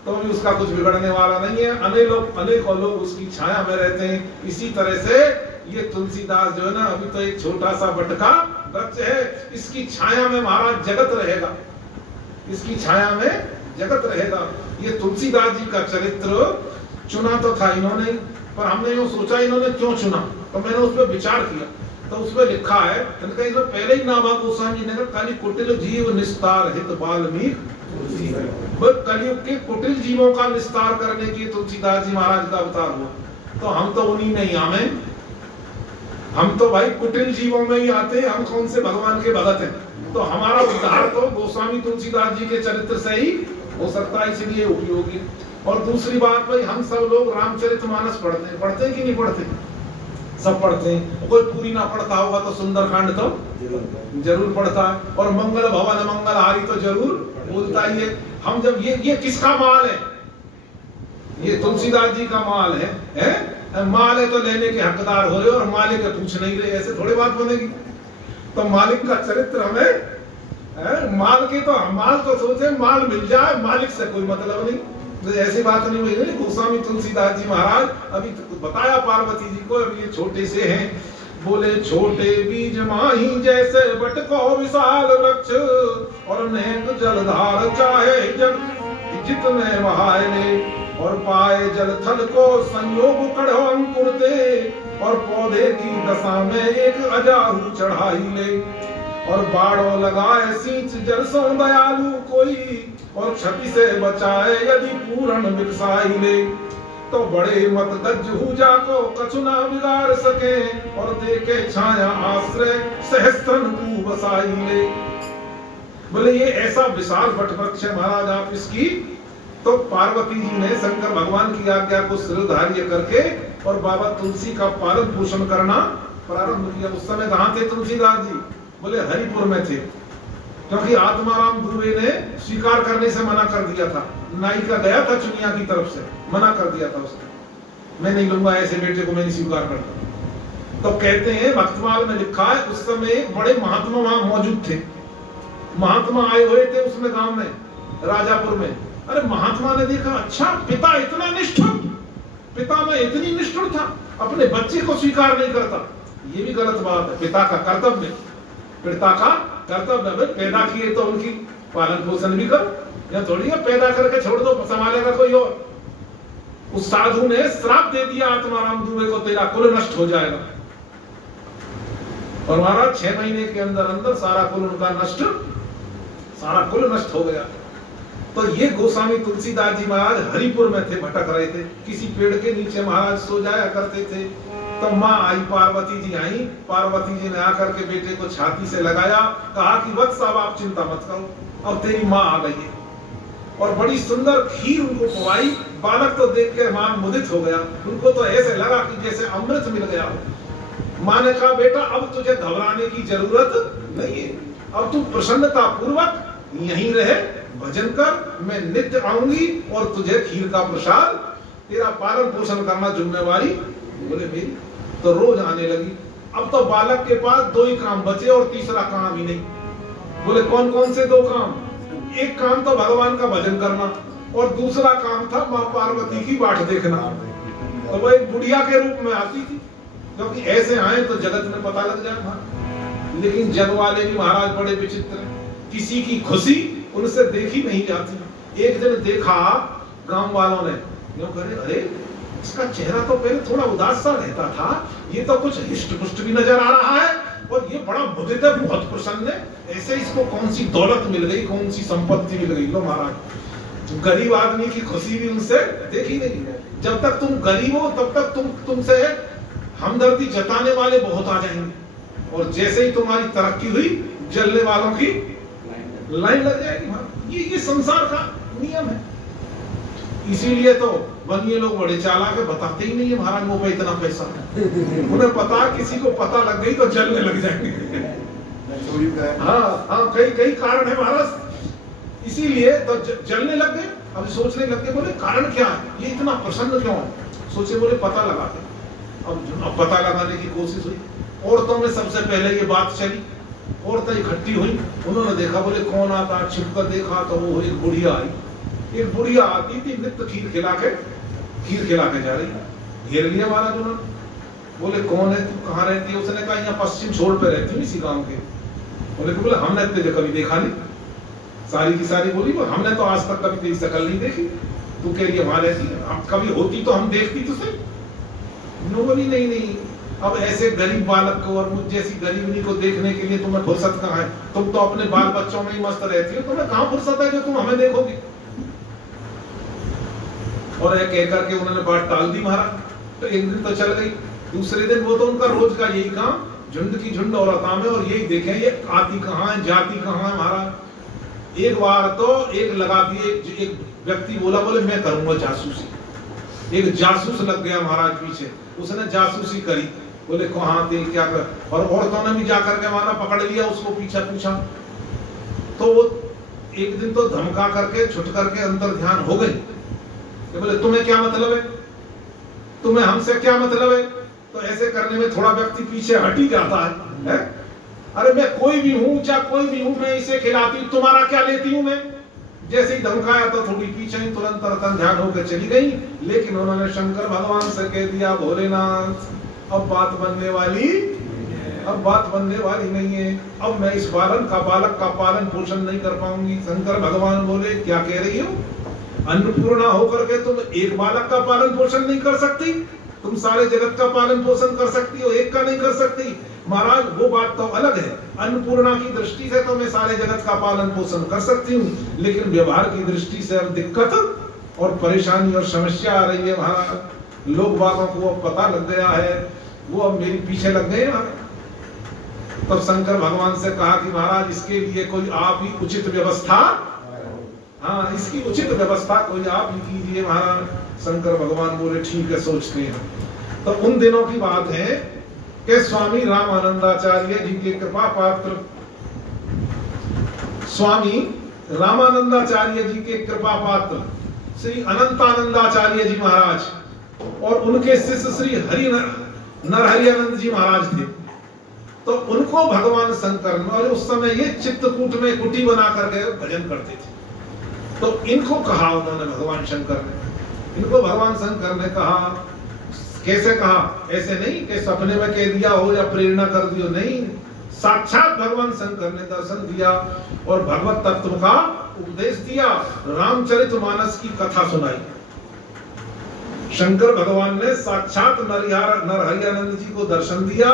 तो भी उसका कुछ बिगड़ने वाला नहीं है। अनेकों लोग उसकी छाया में रहते हैं। इसी तरह से ये तुलसीदास जो है ना, अभी तो एक छोटा सा बट का वृक्ष है, इसकी छाया में महाराज जगत रहेगा, इसकी छाया में जगत रहेगा। ये तुलसीदास जी का चरित्र चुना तो था इन्होंने, पर हमने यूं सोचा इन्होंने क्यों चुना, तो मैंने उस पर विचार किया। तो उसमें लिखा है, पहले ही नामा गोस्वामी जी ने कहा, कलि कुटिल जीव निस्तार हित वाल्मीकि। कलयुग के कुटिल जीवों का निस्तार करने की तुलसीदास जी महाराज का अवतार हुआ। तो हम तो उन्हीं में ही आवे, हम तो भाई कुटिल जीवों में ही आते हैं, हम कौन से भगवान के भगत हैं। तो हमारा उद्धार तो गोस्वामी तुलसीदास जी के चरित्र से ही हो सकता है, इसलिए उपयोगी। और दूसरी बात भाई, हम सब लोग रामचरितमानस पढ़ते हैं कि नहीं पढ़ते? सब पढ़ते हैं। कोई पूरी ना पढ़ता होगा तो सुंदरकांड तो जरूर पढ़ता है, और मंगल भवन मंगलहारी तो जरूर बोलता ही है। हम जब ये किसका माल है? ये तुलसीदास जी का माल है? माल है तो लेने के हकदार हो रहे और मालिक पूछ नहीं रहे, ऐसे थोड़ी बात बनेगी। तो मालिक का चरित्र हमें माल तो सोचे माल मिल जाए, मालिक से कोई मतलब नहीं, तो ऐसी बात नहीं हुई। गोस्वामी तुलसीदास जी महाराज अभी तो बताया पार्वती जी को, अभी ये छोटे से हैं, बोले छोटे बीज माही जैसे बट को विशाल वृक्ष, और नेक जलधार चाहे जग जित में बहाए ले, और पाए जल थल को संयोग कढ़ो अंकुर दे, और पौधे की दशा में एक अजारू चढ़ाई ले, और बाड़ो लगाए सींच जल सो दयालु कोई, और क्षति से बचाए यदि पूर्ण बिकसाई ले, तो बड़े मत गज हुजा को कछु ना बिगाड़ सके, और देखे छाया आश्रय सहस्त्रन को बसाई ले। बोले ये ऐसा विशाल वट वृक्ष है महाराज, आप इसकी, तो पार्वती जी ने शंकर भगवान की आज्ञा को शिरोधार्य करके और बाबा तुलसी का पालन पोषण करना प्रारंभ किया। उस समय कहाँ थे तुलसीदास जी? बोले हरिपुर में थे, क्योंकि आत्माराम दुबे ने स्वीकार करने से मना कर दिया था। नाई का गया था चुनिया की तरफ से, मना कर दिया था उसने, मैं नहीं लूंगा ऐसे बेटे को, मैं नहीं स्वीकार करता। तो कहते हैं भक्तमाल में लिखा है, उस समय बड़े महात्मा वहां मौजूद थे, महात्मा आए हुए थे उसमें गांव में, राजापुर में। अरे महात्मा ने देखा, अच्छा पिता इतना निष्ठुर, पिता में इतनी निष्ठुर था, अपने बच्चे को स्वीकार नहीं करता, ये भी गलत बात है। पिता का कर्तव्य पैदा किए तो उनकी पालन पोषण भी कर, या थोड़ी है पैदा करके छोड़ दो, संभालेगा कोई और। उस साधु ने श्राप दे दिया आत्माराम दुबे को, तेरा कुल नष्ट हो जाएगा। और महाराज 6 महीने के अंदर अंदर सारा कुल उनका नष्ट, सारा कुल नष्ट हो गया। तो ये गोस्वामी तुलसीदास जी महाराज हरिपुर में थे, भटक रहे थे, किसी पेड़ के नीचे महाराज सो जाया करते थे। तो माँ आई, पार्वती जी आई, पार्वती जी ने आकर के बेटे को छाती से लगाया, कहा कि वत्स अब आप चिंता मत करो, अब तेरी माँ आ गई है। और बड़ी सुंदर खीर उनको खवाई। बालक तो देख के मां मुदित हो गया, उनको तो ऐसे लगा कि जैसे अमृत मिल गया हो। मां ने कहा बेटा अब तुझे घबराने की जरूरत नहीं है, अब तू प्रसन्नता पूर्वक यहीं रहे, भजन कर, मैं नित्य आऊंगी और तुझे खीर का प्रसाद, तेरा पालन पोषण करना जिम्मेवारी बोले मेरी। तो रोज आने लगी। अब तो बालक के पास 2 ही काम बचे और तीसरा काम ही नहीं। बोले कौन कौन से 2 काम? एक काम तो भगवान का भजन करना, और दूसरा काम था माँ पार्वती की बाट देखना। तो वो एक बुढ़िया के रूप में आती थी, क्योंकि ऐसे आए तो जगत में पता लग जाए। लेकिन जग वाले भी महाराज बड़े विचित्र हैं, किसी की खुशी उनसे देखी नहीं जाती। एक दिन देखा गांव वालों ने, यूं करे अरे इसका चेहरा तो पहले थोड़ा उदास सा रहता था, ये तो कुछ हिष्ट पुष्ट भी नजर आ रहा है, और ये बड़ा मुदित है, बहुत प्रसन्न है, ऐसे इसको कौन सी दौलत मिल गई, कौन सी संपत्ति मिल गई। लो महाराज गरीब आदमी की खुशी भी उनसे देखी नहीं। जब तक तुम गरीब हो तब तक तुमसे हमदर्दी जताने वाले बहुत आ जाएंगे, और जैसे ही तुम्हारी तरक्की हुई जलने वालों की लाइन लग जाएगी। ये संसार का नियम है। इसीलिए तो बनिए लोग बड़े चालाक है, बताते ही नहीं है महाराज वो पे इतना पैसा है। उन्हें पता, किसी को पता लग गई तो जलने लग जाएंगे। हाँ कई कारण है महाराज, इसीलिए तो जलने लग गए। अब सोचने लग गए, बोले कारण क्या है, ये इतना प्रसन्न क्यों है? सोचे बोले पता लगा दे। अब पता लगाने की कोशिश हुई, औरतों में सबसे पहले ये बात चली, औरतें इकट्ठी हुई, उन्होंने देखा, बोले कौन आता, छिपकर देखा तो वो एक बुढ़िया आई। एक बुढ़िया आती थी, नित्य खीर खिला के जा रही। घेर लिया महाराज उन्होंने, बोले कौन है तू, कहाँ रहती है? उसने कहा यहाँ पश्चिम छोड़ पे रहती हूँ, इसी गांव के। बोले हमने तुझे कभी देखा नहीं। सारी की सारी बोली, हमने तो आज तक कभी तेरी शक्ल नहीं देखी, तू कह रही है वहां रहती है, अब कभी होती तो हम देखती तो सही। बोली नहीं, अब ऐसे गरीब बालक को और मुझ जैसी गरीबनी को देखने के लिए तुम्हें फुर्सत कहाँ है? तुम तो अपने बाल बच्चों में ही मस्त रहती हो, तुम्हें कहाँ फुर्सत है जो तुम हमें देखोगी? और एक कह करके उन्होंने बात टाल दी महाराज। तो एक दिन तो चल गई, दूसरे दिन वो तो उनका रोज का यही काम, झुंड की झुंड औरतां में, और यही देखें ये आती कहाँ है, जाती कहाँ है महाराज। एक बार तो एक लगा दिए, एक व्यक्ति बोले मैं करूंगा जासूसी। एक जासूस लग गया महाराज पीछे, उसने जासूसी करी, बोले कहाँ थे, क्या कर, और औरतों ने भी जाकर के माना पकड़ लिया उसको, पीछा पूछा। तो वो एक दिन तो धमका करके छुट करके अंतर ध्यान हो गई। तो बोले तुम्हें क्या मतलब है, तुम्हें हमसे क्या मतलब है। तो ऐसे करने में थोड़ा व्यक्ति पीछे हट ही जाता है? अरे मैं कोई भी हूं, चाहे कोई भी हूं, मैं इसे खिलाती हूं, तुम्हारा क्या लेती हूं मैं। जैसे ही धमकाया तो थोड़ी पीछे ही तुरंत तरतन ध्यान होकर चली गई। लेकिन उन्होंने शंकर भगवान से कह दिया, भोलेनाथ अब बात बनने वाली नहीं है, अब मैं इस बालक का पालन पोषण नहीं कर पाऊंगी। शंकर भगवान बोले क्या कह रही हो, अन्नपूर्णा होकर के तुम एक बालक का पालन पोषण नहीं कर सकती, तुम सारे जगत का पालन पोषण कर सकती हो, एक का नहीं कर सकती। महाराज वो बात तो अलग है, अन्नपूर्णा की दृष्टि से तो मैं सारे जगत का पालन पोषण कर सकती हूँ, लेकिन व्यवहार की दृष्टि से अब दिक्कत और परेशानी और समस्या आ रही है महाराज। लोग बातों को अब पता लग गया है, वो अब मेरी पीछे लग गए ना। तब शंकर भगवान से कहा कि महाराज इसके लिए कोई आप ही उचित व्यवस्था, हाँ इसकी उचित व्यवस्था कोई आप ही कीजिए महाराज। शंकर भगवान बोले ठीक है, सोचते हैं। तो उन दिनों की बात है कि स्वामी रामानंदाचार्य जी के कृपा पात्र, स्वामी रामानंदाचार्य जी के कृपा पात्र श्री अनंतानंदाचार्य जी महाराज और उनके शिष्य श्री नरहरियानंद जी महाराज थे। तो उनको भगवान शंकर ने, और उस समय ये चित्रकूट में कुटी बना करके भजन करते थे, तो इनको कहा उन्होंने, भगवान शंकर ने इनको, भगवान शंकर ने कहा, कैसे कहा, ऐसे नहीं कि सपने में कह दिया हो या प्रेरणा कर दियो, नहीं, साक्षात भगवान शंकर ने दर्शन दिया और भगवत तत्व का उपदेश दिया, रामचरितमानस की कथा सुनाई। शंकर भगवान ने साक्षात नरहरियानंद जी को दर्शन दिया,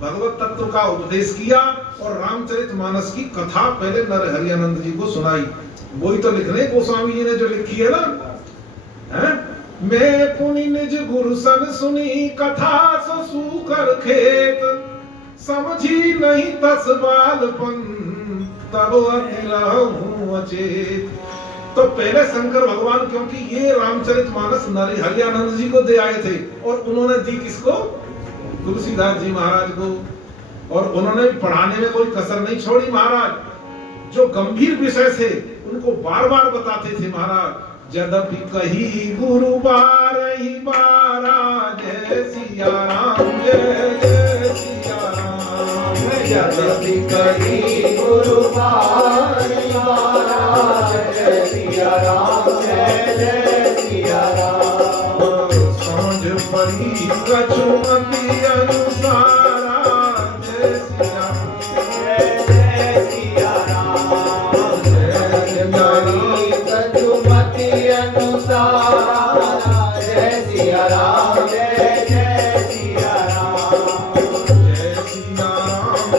भगवत तत्व का उपदेश किया और रामचरितमानस की कथा पहले नरहरियानंद जी को सुनाई। वही तो लिखने गोस्वामी जी ने जो लिखी है ना, है? मैं पुनि निज गुरु सन सुनी कथा सो सूकर खेत, समझी नहीं तस बालपन तब अति रहूं अचेत। तो पहले शंकर भगवान, क्योंकि ये रामचरितमानस नरहरियानंद जी को दे आए थे और उन्होंने दी किसको, तुलसीदास जी महाराज को, और उन्होंने पढ़ाने में कोई कसर नहीं छोड़ी महाराज। जो गंभीर विषय थे उनको बार बार बताते थे महाराज। यद्यपि कही गुरु बारही बारा, जय सिया राम जय जय सिया राम। यद्यपि कही गुरु बारही बारा, जय सिया राम जय जय सिया राम। समझ पड़ी कछुमति अनुसारा, जय सिया जय जय सिया राम। कछुमति अनुसारा, जय सिया राम जय जय सिया राम।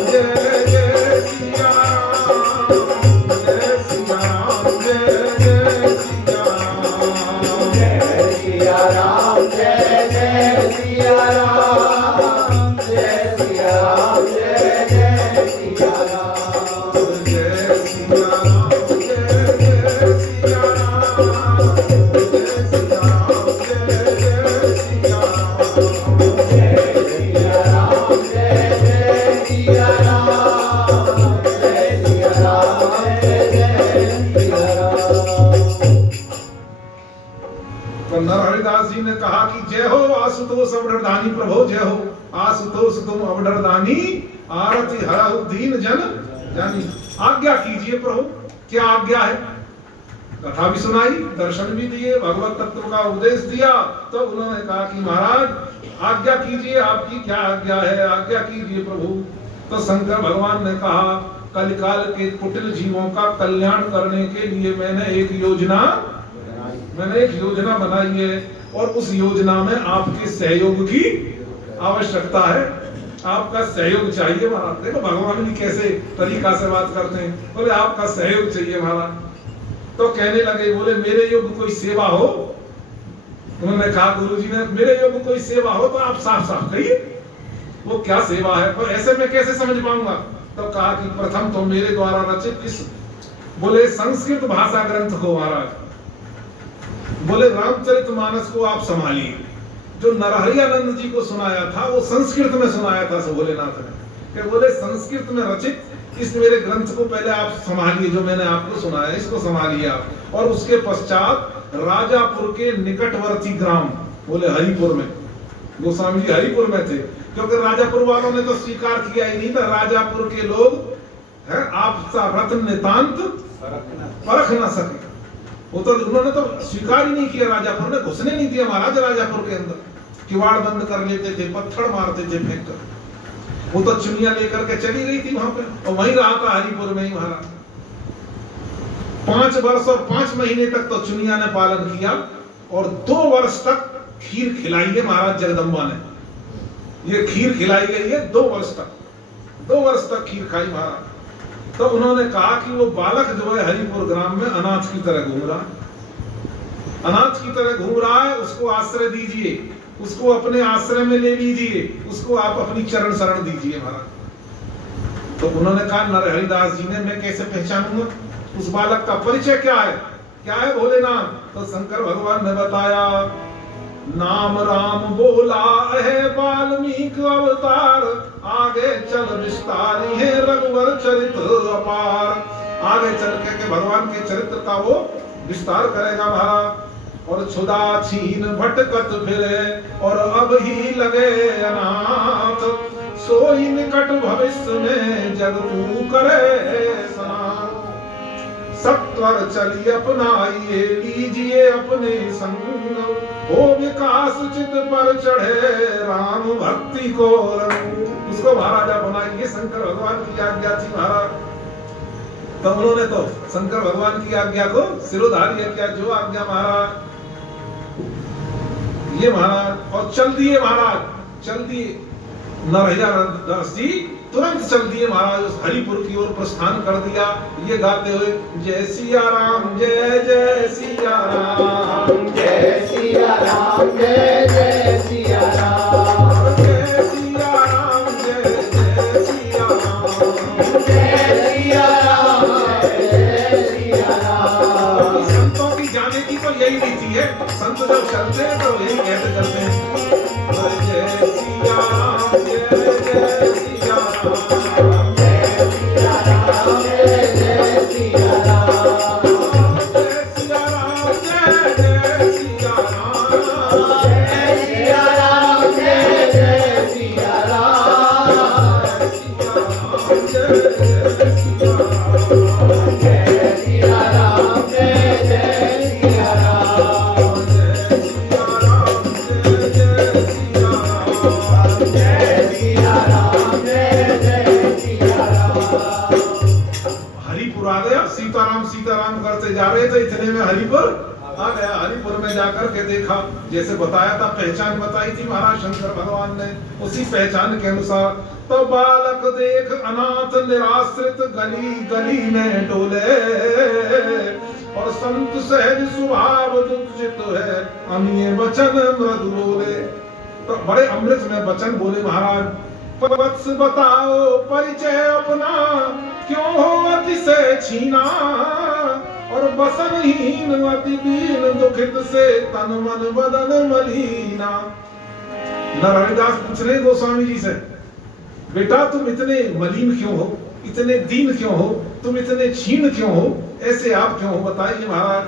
जय सिया राम जय जय सिया राम, जय सिया राम जय जय सिया राम। जय सिया राम जय जय सिया राम, जय सिया राम जय जय सिया राम। जय सिया राम जय जय सिया राम, जय सिया राम जय जय सिया राम। जय सिया राम जय जय सिया राम, जय सिया राम जय जय सिया राम। तो नरहरिदास जी ने कहा कि जय हो आशुतोष अवडरदानी प्रभो, जय हो आशुतोष तुम अवडरदानी, आरती हरहु दीन जन जानी। आज्ञा कीजिए प्रभु, क्या आज्ञा है। कथा भी सुनाई, दर्शन भी दिए, भगवत तत्व का उपदेश दिया। तो उन्होंने कहा कि महाराज आज्ञा कीजिए, आपकी क्या आज्ञा है, आज्ञा कीजिए प्रभु। तो शंकर भगवान ने कहा, कलिकाल के कुटिल जीवों का कल्याण करने के लिए मैंने एक योजना बनाई है, और उस योजना में आपके सहयोग की आवश्यकता है, आपका सहयोग चाहिए महाराज। देखो भगवान भी कैसे तरीका से बात करते हैं, बोले आपका सहयोग चाहिए महाराज। तो कहने लगे, बोले मेरे योग्य कोई सेवा हो। उन्होंने कहा गुरुजी ने, मेरे योग्य कोई सेवा हो तो आप साफ साफ कहिए, वो क्या सेवा है, तो ऐसे में कैसे समझ पाऊंगा। तो कहा कि प्रथम तो मेरे द्वारा रचित इस, बोले संस्कृत भाषा ग्रंथ को महाराज, बोले रामचरितमानस को आप संभालिए। जो नरहरियानंद जी को सुनाया था वो संस्कृत में सुनाया था भोलेनाथ ने, कि बोले संस्कृत में रचित इस मेरे ग्रंथ को पहले आप संभालिए, जो मैंने आपको सुनाया इसको संभालिए आप, और उसके पश्चात राजापुर के निकटवर्ती ग्राम, बोले हरिपुर में, गोस्वामी जी हरिपुर में थे, क्योंकि राजापुर वालों ने तो स्वीकार किया ही नहीं था, राजापुर के लोग है आपसा रत्न नितांत परख न सके, वो तो उन्होंने तो स्वीकार ही नहीं किया, राजापुर ने घुसने नहीं दिया महाराज राजापुर के अंदर, किवाड़ बंद कर लेते थे, पत्थर मारते थे फेंक कर, वो तो चुनिया लेकर के चली गई थी वहां पे, और वहीं रहा था हरिपुर में ही महाराज। 5 वर्ष और 5 महीने तक तो चुनिया ने पालन किया, और 2 वर्ष तक खीर खिलाई है महाराज जगदम्बा ने, ये खीर खिलाई गई है 2 वर्ष तक, 2 वर्ष तक खीर खाई महाराज। तो उन्होंने कहा कि वो बालक जो है हरिपुर ग्राम में अनाथ की तरह घूम रहा है, अनाथ की तरह घूम रहा है, उसको आश्रय दीजिए, उसको अपने आश्रय में ले लीजिए, उसको आप अपनी चरण शरण दीजिए महाराज। तो उन्होंने कहा नरहरिदास जी ने, मैं कैसे पहचानूंगा उस बालक का परिचय क्या है भोलेनाथ? तो शंकर भगवान ने बताया, नाम राम बोला है वाल्मीकि अवतार, आगे चल विस्तारी है रघुवर चरित्र अपार। आगे चल के भगवान के चरित्र का वो विस्तार करेगा महाराज। और छुदा छीन भटकत फिरे और अब ही लगे अनाथ, सोई निकट भविष्य में जग तू करे सनाथ। सत्वर चलिए अपनाइए लीजिए अपने संग, हो विकास चित पर चढ़े राम भक्ति को रंग। उसको महाराजा बनाइए, शंकर भगवान की आज्ञा थी महाराज। तो उन्होंने तो शंकर भगवान की आज्ञा को सिरोधार्य किया, जो आज्ञा महाराज ये महाराज। और चल दिए महाराज, चल दिए नरहरियादास जी तुरंत चल दिए महाराज, उस हरिपुर की ओर प्रस्थान कर दिया, ये गाते हुए जय सिया राम जय जय सिया राम, जय सिया राम जय जय सिया राम, जय सिया राम जय जय सिया राम, जय सिया राम जय सिया राम। संतों की जाने की तो यही रीति है, संत जब चलते हैं तो यही कहते चलते हैं, जय सिया राम जय जय सिया राम, जय सिया राम जय जय सिया राम, जय सिया राम जय जय सिया राम, जय सिया राम जय जय सिया राम, जय सिया राम जय जय सिया राम, जय सिया राम जय जय सिया राम, जय सिया राम जय सिया राम जय जय सिया राम। हरिपुर आ गया, सीताराम सीताराम करते जा रहे थे, इतने में हरिपुर आ गया। हरिपुर में जाकर के देखा, जैसे बताया था, पहचान बताई थी महाराज शंकर भगवान ने, उसी पहचान के अनुसार तो बालक देख अनाथ निराश्रित गली गली में डोले, और संत सहज स्वभाव दुखित है अमीय वचन मृदु बोले। तो बड़े अमृत में वचन बोले महाराज, वत्स बताओ परिचय अपना, क्यों हो अतिशय छीना, और बसनहीन अति दीन दुखित से तन मन बदन मलीना। नरहरिदास पूछ रहे गोस्वामी जी से, बेटा तुम इतने मलिन क्यों हो, इतने दीन क्यों हो, तुम इतने छीन क्यों हो, ऐसे आप क्यों हो, बताइए महाराज।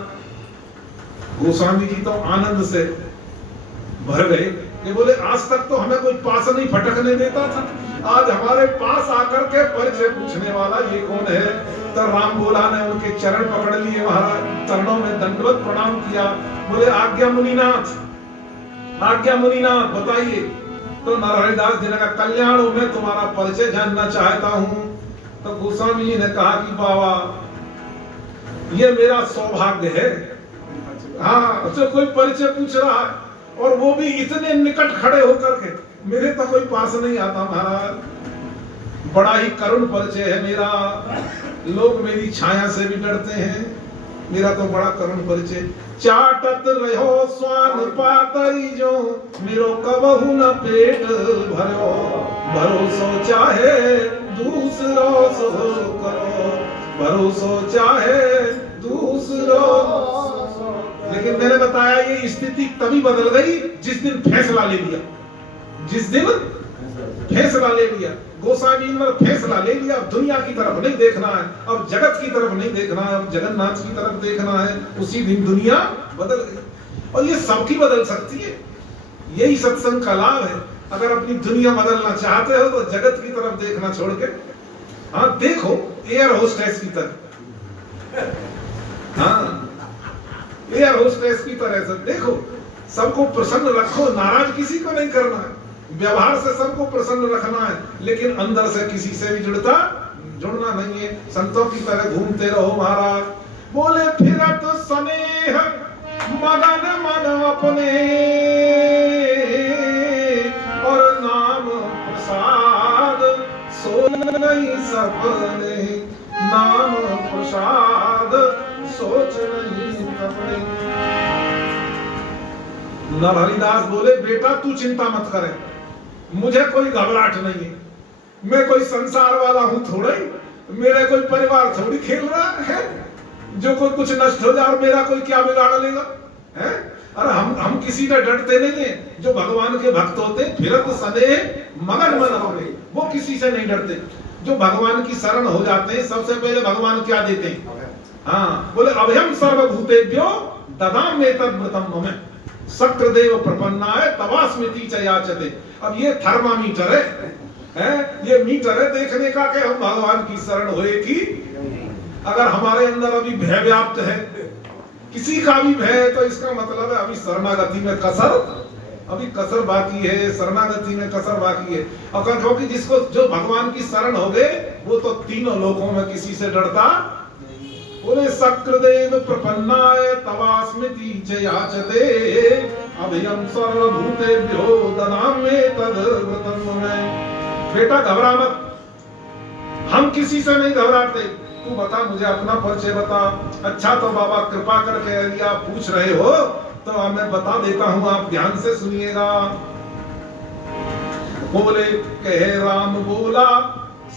गोस्वामी जी तो आनंद से भर गए, ये बोले आज तक तो हमें कोई पास नहीं फटकने देता था, आज हमारे पास आकर के परिचय पूछने वाला ये कौन है। तो राम बोला ने उनके चरण पकड़ लिए महाराज, चरणों में दंडवत प्रणाम किया, बोले आज्ञा मुनिनाथ, आज्ञा मुनिनाथ बताइए। तो नरहरिदास जी ने कहा, कल्याण मैं तुम्हारा परिचय जानना चाहता हूँ। तो गोस्वामी जी ने कहा कि बाबा ये मेरा सौभाग्य है, हाँ जो कोई परिचय पूछ रहा है, और वो भी इतने निकट खड़े होकर के, मेरे तो कोई पास नहीं आता महाराज, बड़ा ही करुण परिचय है मेरा, लोग मेरी छाया से भी डरते हैं, मेरा तो बड़ा करुण परिचय। चाटत रहो स्वान पातरी जो, मेरो कबहु न पेट भरो, भरोसो चाहे दूसरो सो करो, भरोसो चाहे दूसरो। लेकिन मैंने बताया ये स्थिति तभी बदल गई जिस दिन फैसला ले लिया, जिस दिन फैसला ले लिया। गोस्वामी ने फैसला ले लिया, अब दुनिया की तरफ नहीं देखना है, अब जगत की तरफ नहीं देखना है, अब जगन्नाथ की तरफ देखना है। उसी दिन दुनिया बदल गई। और ये सबकी बदल सकती है, यही सत्संग का लाभ है। अगर अपनी दुनिया बदलना चाहते हो तो जगत की तरफ देखना छोड़ के, हाँ देखो एयर होस्टेस की तरह, हाँ एयर होस्टेस की तरह से देखो, सबको प्रसन्न रखो, नाराज किसी को नहीं करना है, व्यवहार से सबको प्रसन्न रखना है, लेकिन अंदर से किसी से भी जुड़ना नहीं है। संतों की तरह घूमते रहो महाराज। बोले फिरत स्नेह मगन मन अपने, और नाम प्रसाद सो नहीं सपने, नाम प्रसाद सोच नहीं सपने। नरहरिदास बोले बेटा तू चिंता मत करे, मुझे कोई घबराहट नहीं है, मैं कोई संसार वाला हूं थोड़ा ही, मेरा कोई परिवार थोड़ी खेल रहा है जो कोई कुछ नष्ट हो जाए और मेरा कोई क्या बिगाड़ लेगा है। अरे हम किसी का डरते नहीं है, जो भगवान के भक्त होते फिरत स्नेह मगन मन अपने, वो किसी से नहीं डरते। जो भगवान की शरण हो जाते हैं सबसे पहले भगवान क्या देते हैं, हाँ बोले अभयम सर्वभूतेभ्यो ददाम में तद्व्रतम मम शक्रदेव प्रपन्नाय तवास्मिति च याचते। अब ये थर्मामीटर है, ये मीटर है देखने का कि हम भगवान की शरण होए कि। अगर हमारे अंदर अभी भय व्याप्त है, किसी का भी भय है, तो इसका मतलब है अभी शरणागति में कसर बाकी है, शरणागति में कसर बाकी है। और क्योंकि जिसको जो भगवान की शरण हो गए वो तो तीनों लोकों में किसी से डरता। बोले शक्रदेव प्रपन्नाय तवास्मिति च याचते, अभयम सर्वभूतेभ्यो ददामि तद्व्रतम मम। बेटा घबरा मत, हम किसी से नहीं घबराते, तू बता मुझे अपना परिचय बता। अच्छा तो बाबा कृपा करके यदि आप पूछ रहे हो तो मैं बता देता हूं, आप ध्यान से सुनिएगा। बोले कहे राम बोला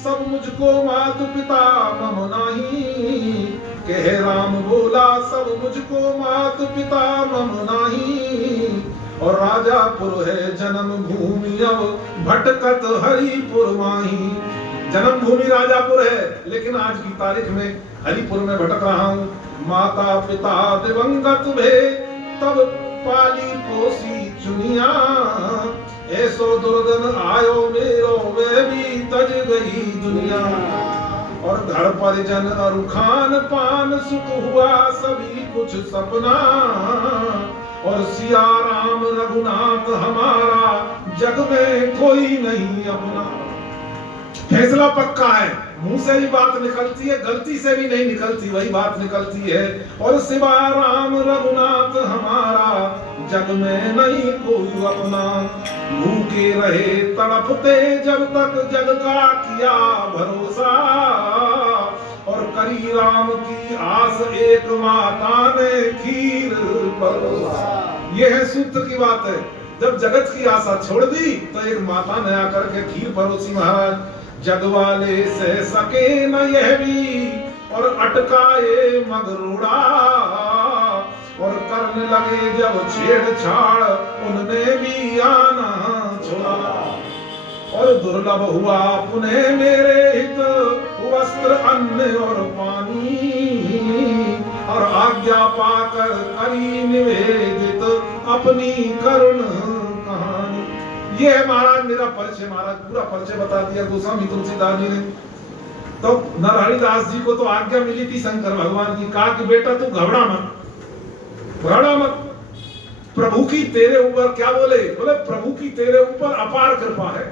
सब मुझको मात पिता मम नाही, कहे राम बोला सब मुझको मात पिता मम नाही, और राजापुर है जन्म भूमि अब भटकत हरिपुर माही। जन्म भूमि राजापुर है लेकिन आज की तारीख में हरिपुर में भटक रहा हूँ। माता पिता दिवंगत भे तब पाली पोसी चुनिया, ऐसो दुर्दन आयो मेरो वे भी तज गई दुनिया, और घर परिजन और खान पान सुख हुआ सभी कुछ सपना, और सिया राम रघुनाथ हमारा जग में कोई नहीं अपना। फैसला पक्का है, मुंह से ही बात निकलती है, गलती से भी नहीं निकलती, वही बात निकलती है। और सिवा राम रघुनाथ हमारा जग में नहीं कोई अपना, भूखे रहे तड़पते जब तक जग का किया भरोसा, और करी राम की आस एक माता ने खीर परोसा। यह है सूत्र की बात है, जब जगत की आशा छोड़ दी तो एक माता ने आकर के खीर परोसी। महाराज जग वाले सह सके न यह भी, और अटकाए मगरूड़ा, और करने लगे जब छेड़छाड़ उनने भी आना छोड़ा, और दुर्लभ हुआ पुनः मेरे हित वस्त्र अन्न और पानी, और आज्ञा पाकर करी निवेदित अपनी करुण कहानी। ये है महाराज मेरा परिचय, महाराज पूरा परिचय बता दिया गोस्वामी तुलसीदास जी ने। तो नरहरिदास जी को तो आज्ञा मिली थी शंकर भगवान की, कहा कि बेटा तू घबरा मत, प्रभु की तेरे ऊपर, क्या बोले प्रभु की तेरे ऊपर अपार कृपा है,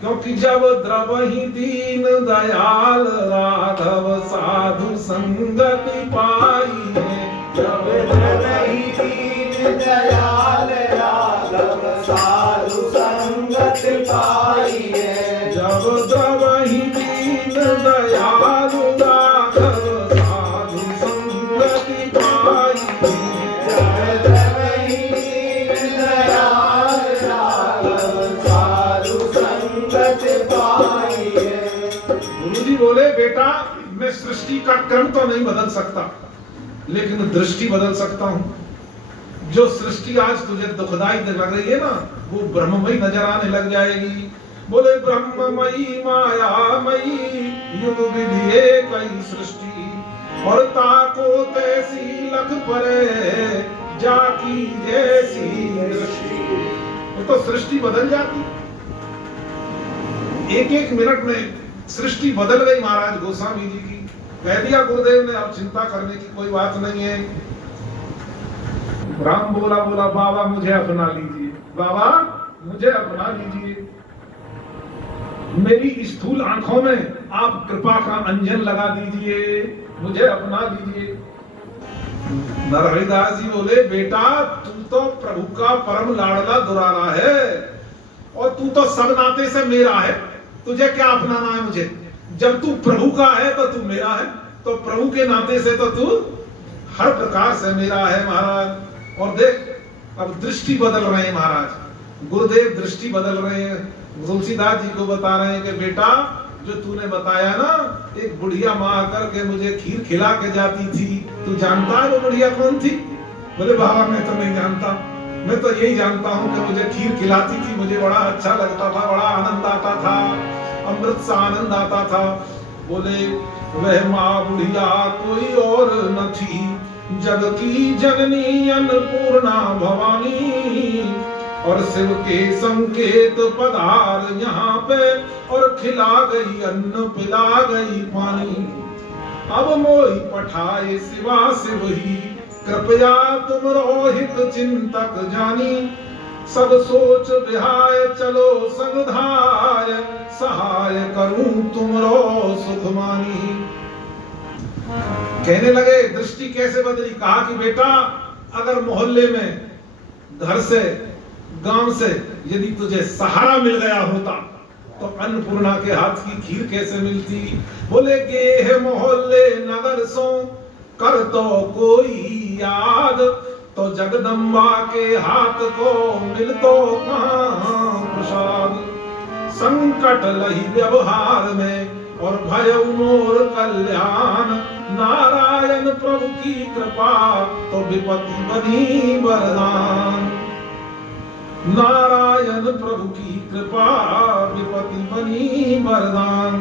क्योंकि जब द्रवहि दीन दयाल राघव साधु संगति पाई है, जब द्रवहि दीन दयाल राघव साधु संगति पाई है, जब द्रवहि दीन दयाल राघव साधु संगति पाई है, जब द्रवहि दीन दयाल राघव साधु संगति पाई है। गुरु जी बोले बेटा मैं सृष्टि का क्रम तो नहीं बदल सकता, लेकिन दृष्टि बदल सकता हूं। जो सृष्टि आज तुझे दुखदाई लग रही है ना, वो ब्रह्ममयी नजर आने लग जाएगी। बोले ब्रह्ममयी मायामयी युग विधि कई सृष्टि, और ताको तैसी लख परे जाकी जैसी दृष्टि। तो सृष्टि बदल जाती, एक एक मिनट में सृष्टि बदल गई महाराज गोस्वामी जी की। कह दिया गुरुदेव ने, अब चिंता करने की कोई बात नहीं है। राम बोला बाबा मुझे अपना लीजिए, बाबा मुझे अपना लीजिए, मेरी स्थूल आंखों में आप कृपा का अंजन लगा दीजिए, मुझे अपना लीजिए। नरहरिदास जी बोले, बेटा तू तो प्रभु का परम लाडला दुलारा है, और तू तो सब नाते से मेरा है, तुझे क्या अपनाना है मुझे? जब तू प्रभु का है तो तू मेरा है, तो प्रभु के नाते से तो तू हर प्रकार से मेरा है महाराज। और देख अब दृष्टि बदल रहे हैं महाराज, गुरुदेव दृष्टि बदल रहे हैं। तुलसीदास जी को बता रहे हैं कि बेटा जो तूने बताया ना, एक बुढ़िया माँ आकर के मुझे खीर खिला के जाती थी, तू जानता है वो बुढ़िया कौन थी? बोले बाबा मैं तो नहीं जानता, मैं तो यही जानता हूँ कि मुझे खीर खिलाती थी, मुझे बड़ा अच्छा लगता था, बड़ा आनंद आता था, अमृत सा आनंद आता था। बोले वह माँ बुढ़िया कोई और न थी, जग की जननी अन्नपूर्णा भवानी, और शिव के संकेत पधार यहाँ पे, और खिला गई अन्न पिला गई पानी। अब मोहि पठाए शिवा शिव ही, कृपया तुम रोहित चिंतक जानी, सब सोच विहाय चलो संगधाय, सहाय करूं तुमरो सुख मानी। कहने लगे दृष्टि कैसे बदली? कहा कि बेटा अगर मोहल्ले में, घर से, गांव से यदि तुझे सहारा मिल गया होता तो अन्नपूर्णा के हाथ की खीर कैसे मिलती? बोले गेह मोहल्ले नगर सो कर तो कोई याद, तो जगदम्बा के हाथ को मिल तो कहां प्रसाद। संकट लही व्यवहार में और भय मोर कल्याण, नारायण प्रभु की कृपा तो विपत्ति बनी वरदान। नारायण प्रभु की कृपा विपत्ति बनी वरदान।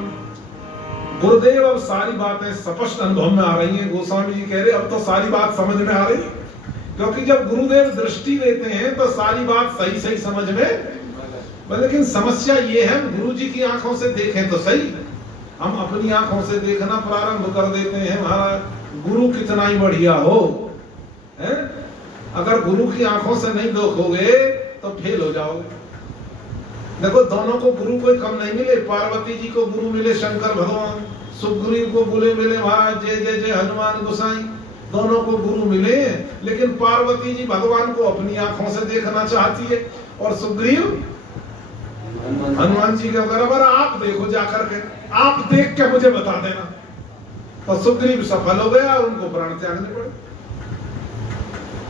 गुरुदेव अब सारी बातें स्पष्ट अनुभव में आ रही हैं। गोस्वामी जी कह रहे अब तो सारी बात समझ में आ रही है, क्योंकि जब गुरुदेव दृष्टि देते हैं तो सारी बात सही सही समझ में। लेकिन समस्या ये है, गुरु जी की आंखों से देखें तो सही, हम अपनी आंखों से देखना प्रारंभ कर देते हैं महाराज। गुरु कितना ही बढ़िया हो, है? अगर गुरु की आंखों से नहीं देखोगे तो फेल हो जाओगे। देखो दोनों को गुरु कोई कम नहीं मिले, पार्वती जी को गुरु मिले शंकर भगवान, सुग्रीव को गुरु मिले महाराज जय जय जय हनुमान गोसाई, दोनों को गुरु मिले। लेकिन पार्वती जी भगवान को अपनी आंखों से देखना चाहती है, और सुग्रीव हनुमान जी के बराबर आप देखो जाकर के, आप देख के मुझे बता देना। तो सुग्रीव सफल हो गया और उनको प्राण त्यागने पड़े।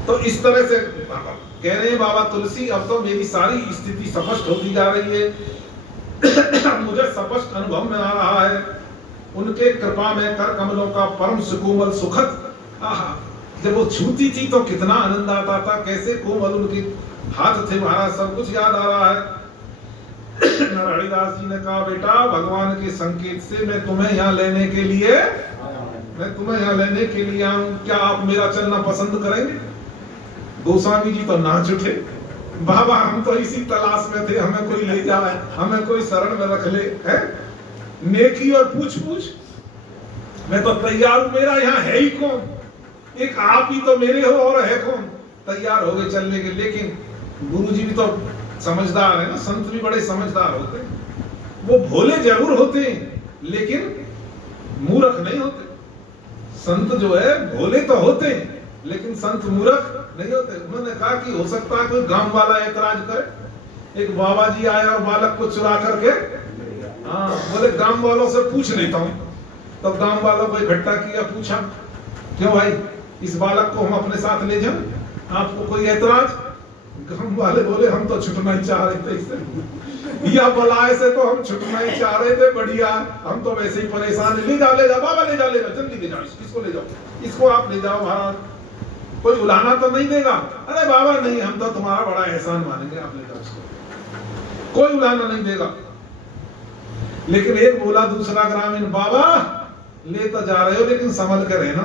तो इस तरह से कह रहे हैं बाबा तुलसी, अब तो मेरी सारी स्थिति स्पष्ट होती जा रही है, मुझे स्पष्ट अनुभव में आ रहा है। उनके कृपा में कर कमलों का परम सुकोमल सुखद, जब वो छूती थी तो कितना आनंद आता था, कैसे कोमल उनके हाथ थे महाराज, सब कुछ याद आ रहा है। हरिदास जी ने कहा बेटा भगवान के संकेत से मैं तुम्हें यहाँ लेने के लिए आऊं, क्या आप मेरा चलना पसंद करेंगे? गोस्वामी जी तो नाच उठे, बाबा हम तो इसी तलाश में थे, हमें कोई ले जाए, हमें कोई शरण में रख ले, है? नेकी और पूछ मैं तो तैयार हूं, मेरा यहाँ है ही कौन, एक आप ही तो मेरे हो और है कौन, तैयार हो गए चलने के। लेकिन गुरु जी भी तो समझदार है ना, संत भी बड़े समझदार होते हैं। वो भोले जरूर होते हैं लेकिन मूर्ख नहीं होते। संत जो है भोले तो होते हैं लेकिन संत मूर्ख नहीं होते। उन्होंने कहा कि हो सकता है कोई गांव वाला ऐतराज करे। एक बाबा जी आया और बालक को चुरा करके, बोले गांव वालों से पूछ लेता हूं। तो गांव वालों को इकट्ठा किया, पूछा क्यों भाई इस बालक को हम अपने साथ ले जाएं, आपको कोई ऐतराज? गांव वाले बोले हम तो छुटना ही चाह रहे थे इससे, या बलाए से तो हम छुटना ही चाह रहे थे, बढ़िया हम तो वैसे ही परेशान। ले जाओ बाबा, ले जाओ जल्दी ले जाओ, इसको ले जाओ, इसको आप ले जाओ महाराज। कोई उलाना तो नहीं देगा, अरे बाबा नहीं, हम तो तुम्हारा बड़ा एहसान मानेंगे, आप ले जाओ उसको, कोई उलाना नहीं देगा। लेकिन एक बोला दूसरा ग्रामीण, बाबा ले तो जा रहे हो लेकिन संभल के रहना।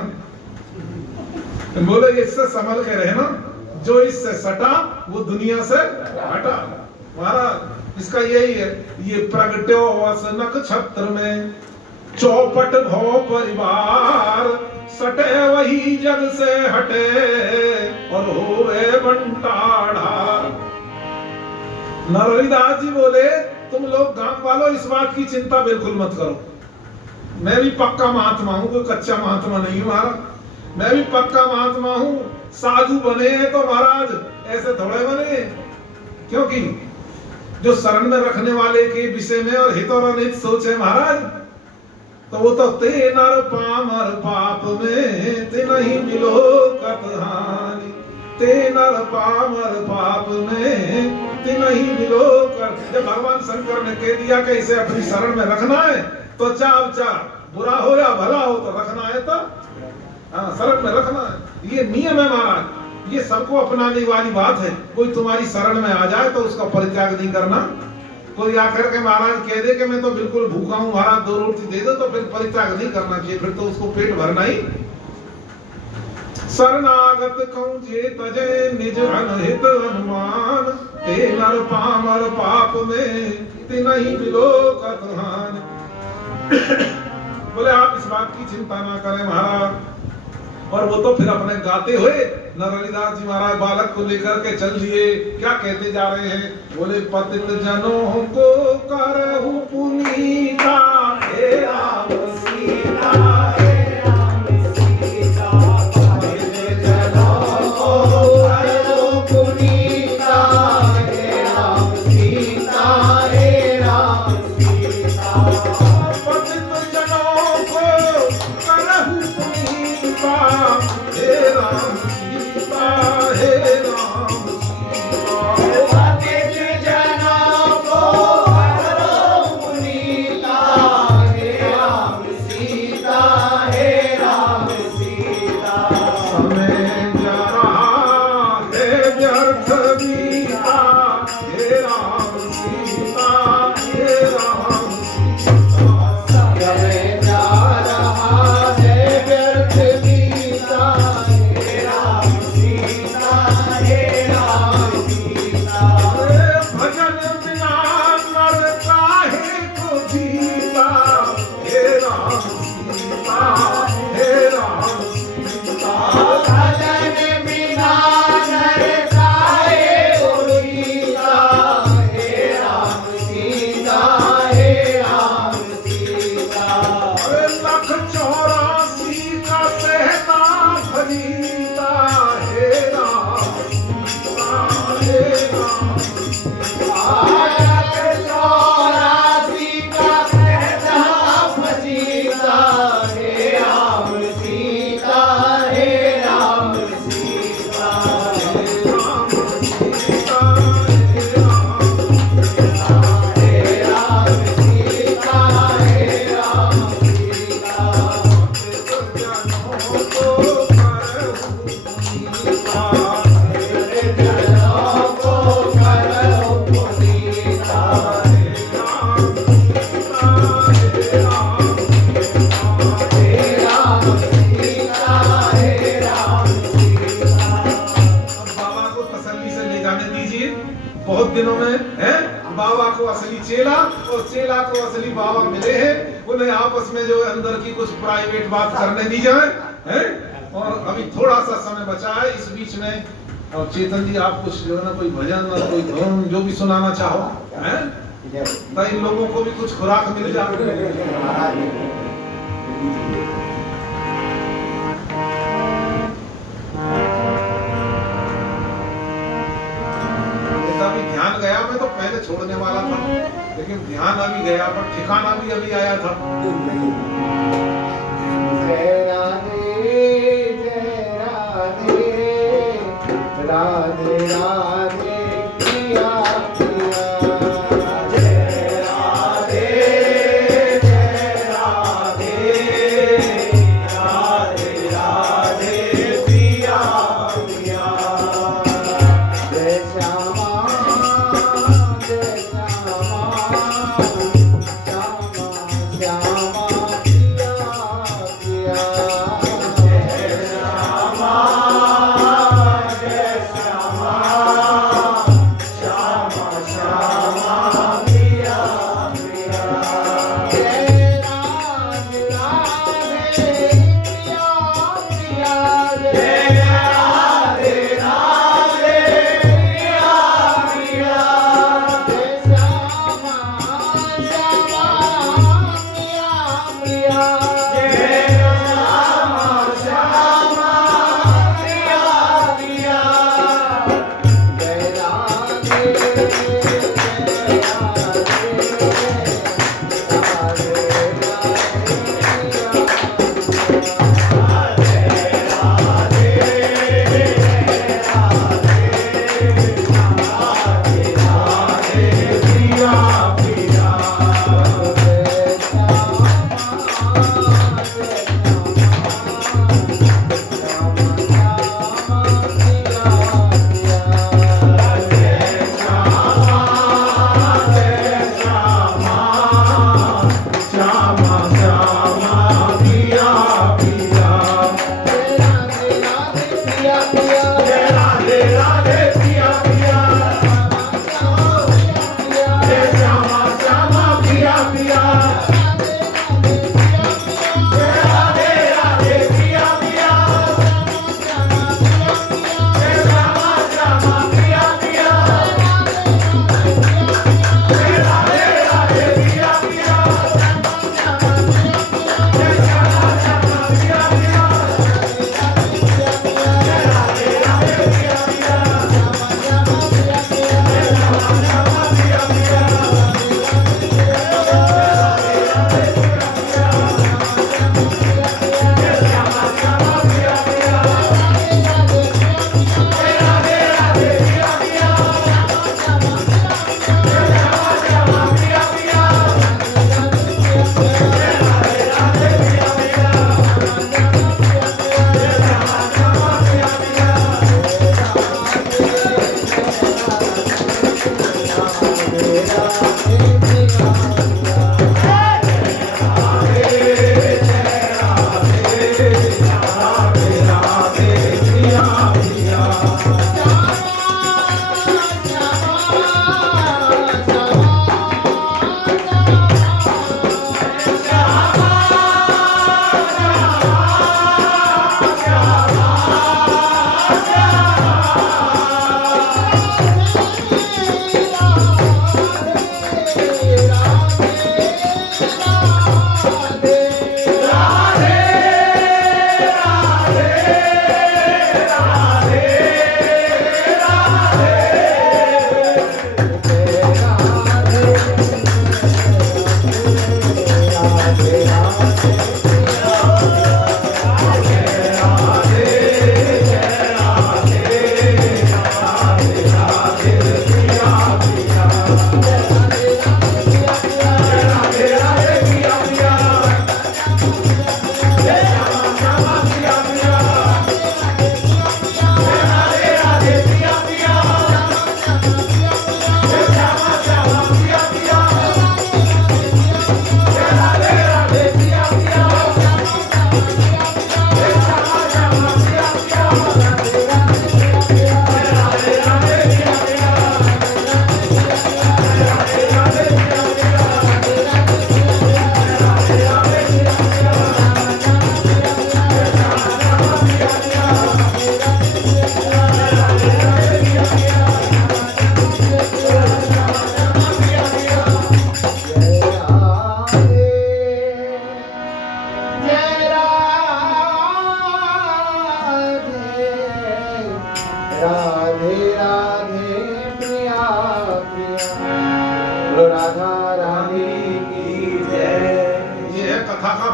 बोले इससे संभल के रहना, जो इससे सटा वो दुनिया से हटा। महाराज इसका यही है, ये प्रगट्यो वसनक छत्र में चौपट भो परिवार, सटे वही जग से हटे और होवे बंटाढ़ा। नरहरिदास जी बोले तुम लोग गांव वालों इस बात की चिंता बिल्कुल मत करो, मैं भी पक्का महात्मा हूं, कोई कच्चा महात्मा नहीं हूं महाराज, मैं भी पक्का महात्मा हूं। साधु बने हैं तो महाराज ऐसे थोड़े बने, क्योंकि जो शरण में रखने वाले के विषय में और हित और अनित सोचे महाराज, तो वो तो ते नर पामर पाप में ते नहीं मिलो कतहानी, ते नर पामर पाप में ते नहीं मिलो कर। जब भगवान शंकर ने कह दिया कि इसे अपनी शरण में रखना है तो चाव बुरा हो या भला हो तो रखना है, तो हाँ शरण में रखना है, ये नियम है महाराज, ये सबको अपनाने वाली बात है। कोई तुम्हारी शरण में आ जाए तो उसका परित्याग नहीं करना। कोई आकर के महाराज कह दे कि मैं तो बिल्कुल भूखा हूं महाराज, 2 रोटी दे दो, तो फिर परित्याग नहीं करना चाहिए, फिर तो उसको पेट भरना ही। शरणागत कहूं जे तजे निज अनहित अनुमान, ते नर पामर पाप में ते नहीं मिलो कतहान। बोले आप इस बात की चिंता ना करें महाराज। और वो तो फिर अपने गाते हुए नरहरिदास जी महाराज बालक को लेकर के चल दिए। क्या कहते जा रहे हैं? बोले पतित जनों को करहु पुनीता, हे राम सीता, हे राम सीता, पतित जनों को करहु पुनीता, हे राम सीता, हे राम सीता, पतित जनों को करहु पुनीता, हे राम सीता, हे राम सीता, पतित जनों को करहु पुनीता, हे राम सीता, हे राम सीता, समय जा रहा है व्यर्थ बीता, हे राम सीता, हे राम सीता, समय जा रहा है व्यर्थ बीता, हे राम सीता, हे राम सीता, भजन बिना नर काहे को जीता, हे राम सीता, हे राम सीता, भजन बिना नर काहे को जीता, हे राम सीता, हे राम सीता, लख 84 का सहना फरीदा, हे राम सीता, हे राम सीता, लख 84 का सहना फरीदा, हे राम सीता, हे राम सीता, हे राम सीता, हे राम सीता, हे राम सीता, हे राम सीता, जनों को करहु पुनीता, हे जनों को करहु पुनीता, हे राम सीता, हे राम सीता, हे राम सीता, हे राम सीता। अब बाबा को तसल्ली से ले जाने दीजिए, बहुत दिनों में हैं बाबा को असली चेला और चेला को असली बाबा मिले हैं, उन्हें आपस में जो अंदर की कुछ प्राइवेट बात करने दी जाए हैं। और अभी थोड़ा सा समय बचा है, इस बीच में और चेतन जी आप कुछ जो है ना कोई भजन और कोई धुन जो भी सुनाना चाहो हैं, तो इन लोगों को भी कुछ खुराक मिल जाए। अभी ध्यान गया, मैं तो पहले छोड़ने वाला था, लेकिन ध्यान अभी गया, पर ठिकाना भी अभी आया था। जय राधे, जय राधे, राधे राधे पिया पिया, जय राधे, जय राधे, राधे राधे पिया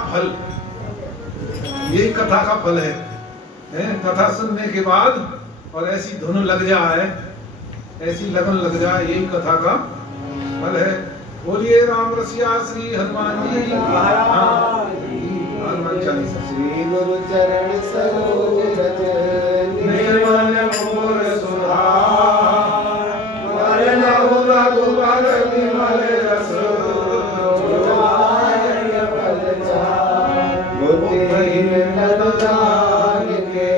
फल, यही कथा का फल है। कथा सुनने के बाद और ऐसी धुन लग जाए, ऐसी लगन लग जाए, यही कथा का फल है। बोलिए राम रसिया श्री हनुमान जी की। हनुमान चालीसा। श्री गुरु चरण सरोज रज निर्मल मोर सुधार, वरनहुँ रघुबर विमल जस जोदायक फल चार। बुद्धिहीन तनु जानिके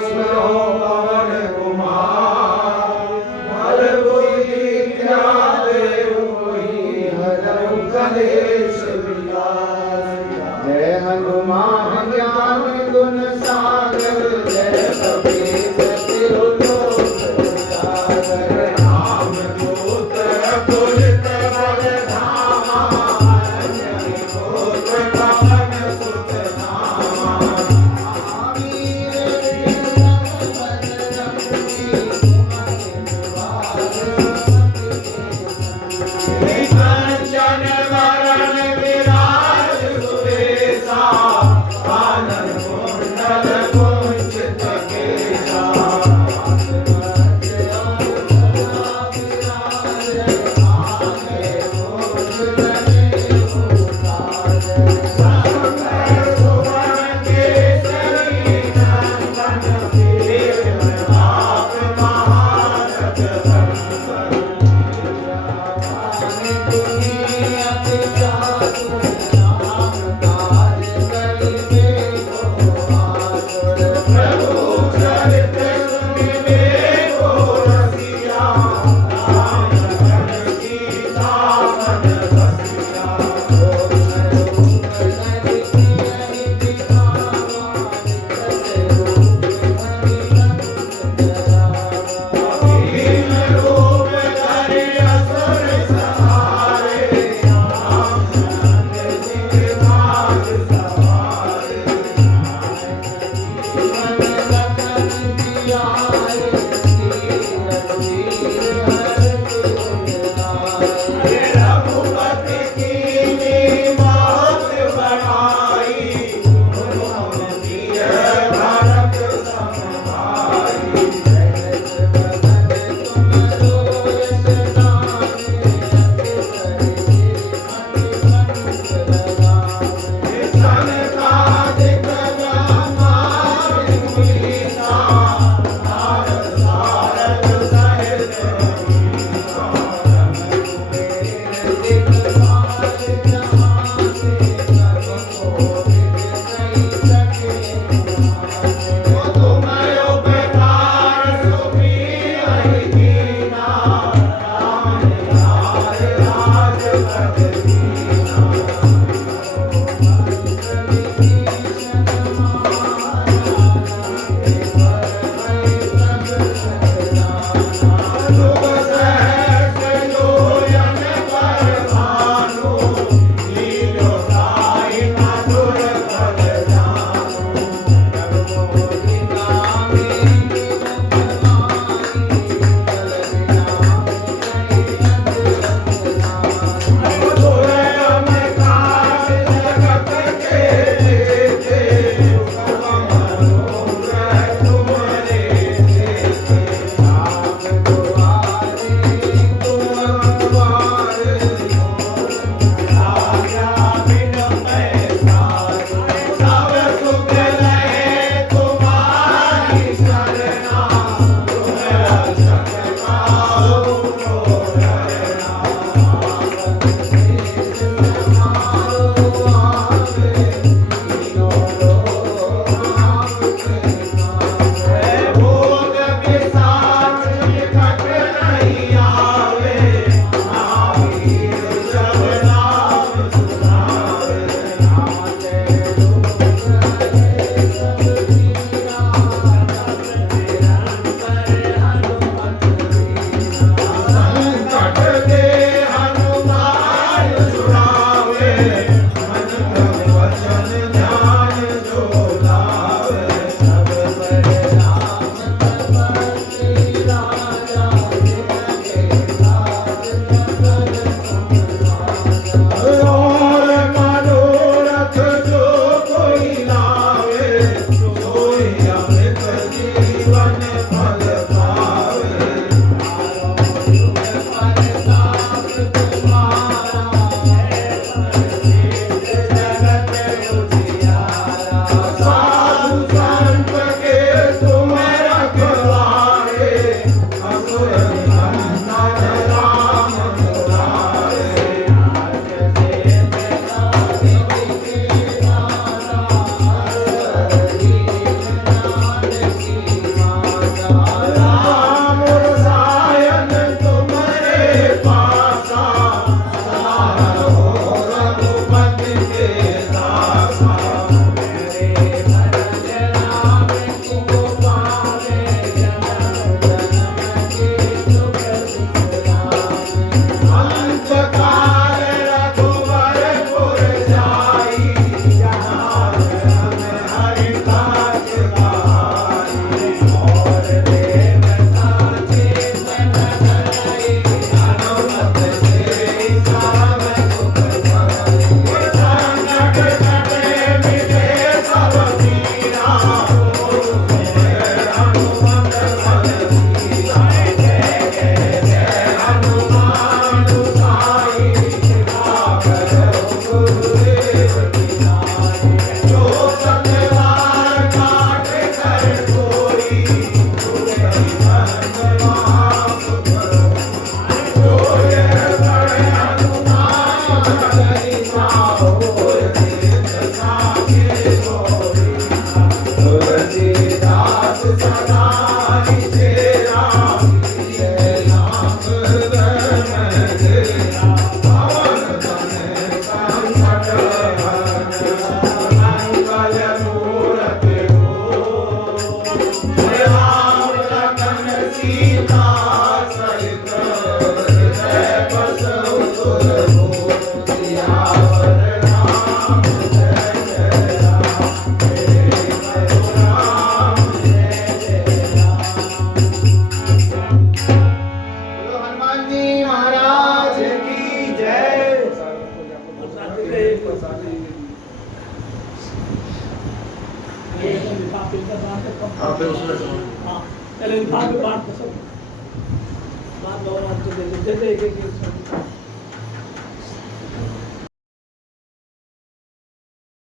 सुनो पवन कुमार, बल बुद्धि विद्या देहु मोहि हरहु कलेश विकार। जय हनुमान ज्ञान गुण सागर, जय कपीस तिहु लोक उजागर। राम दूत अतुलित बल धामा, अंजनी पुत्र पवन सुत नामा। महावीर विक्रम बजरंगी, सुमति निवार सुमति के कंचन वरण विराज सुरेशा, कानन कुंडल कुंचित केशा। हाँ फिर उसमें से हाँ पहले लिफाफे बांट दो सब बात दो रात को दे दो एक एक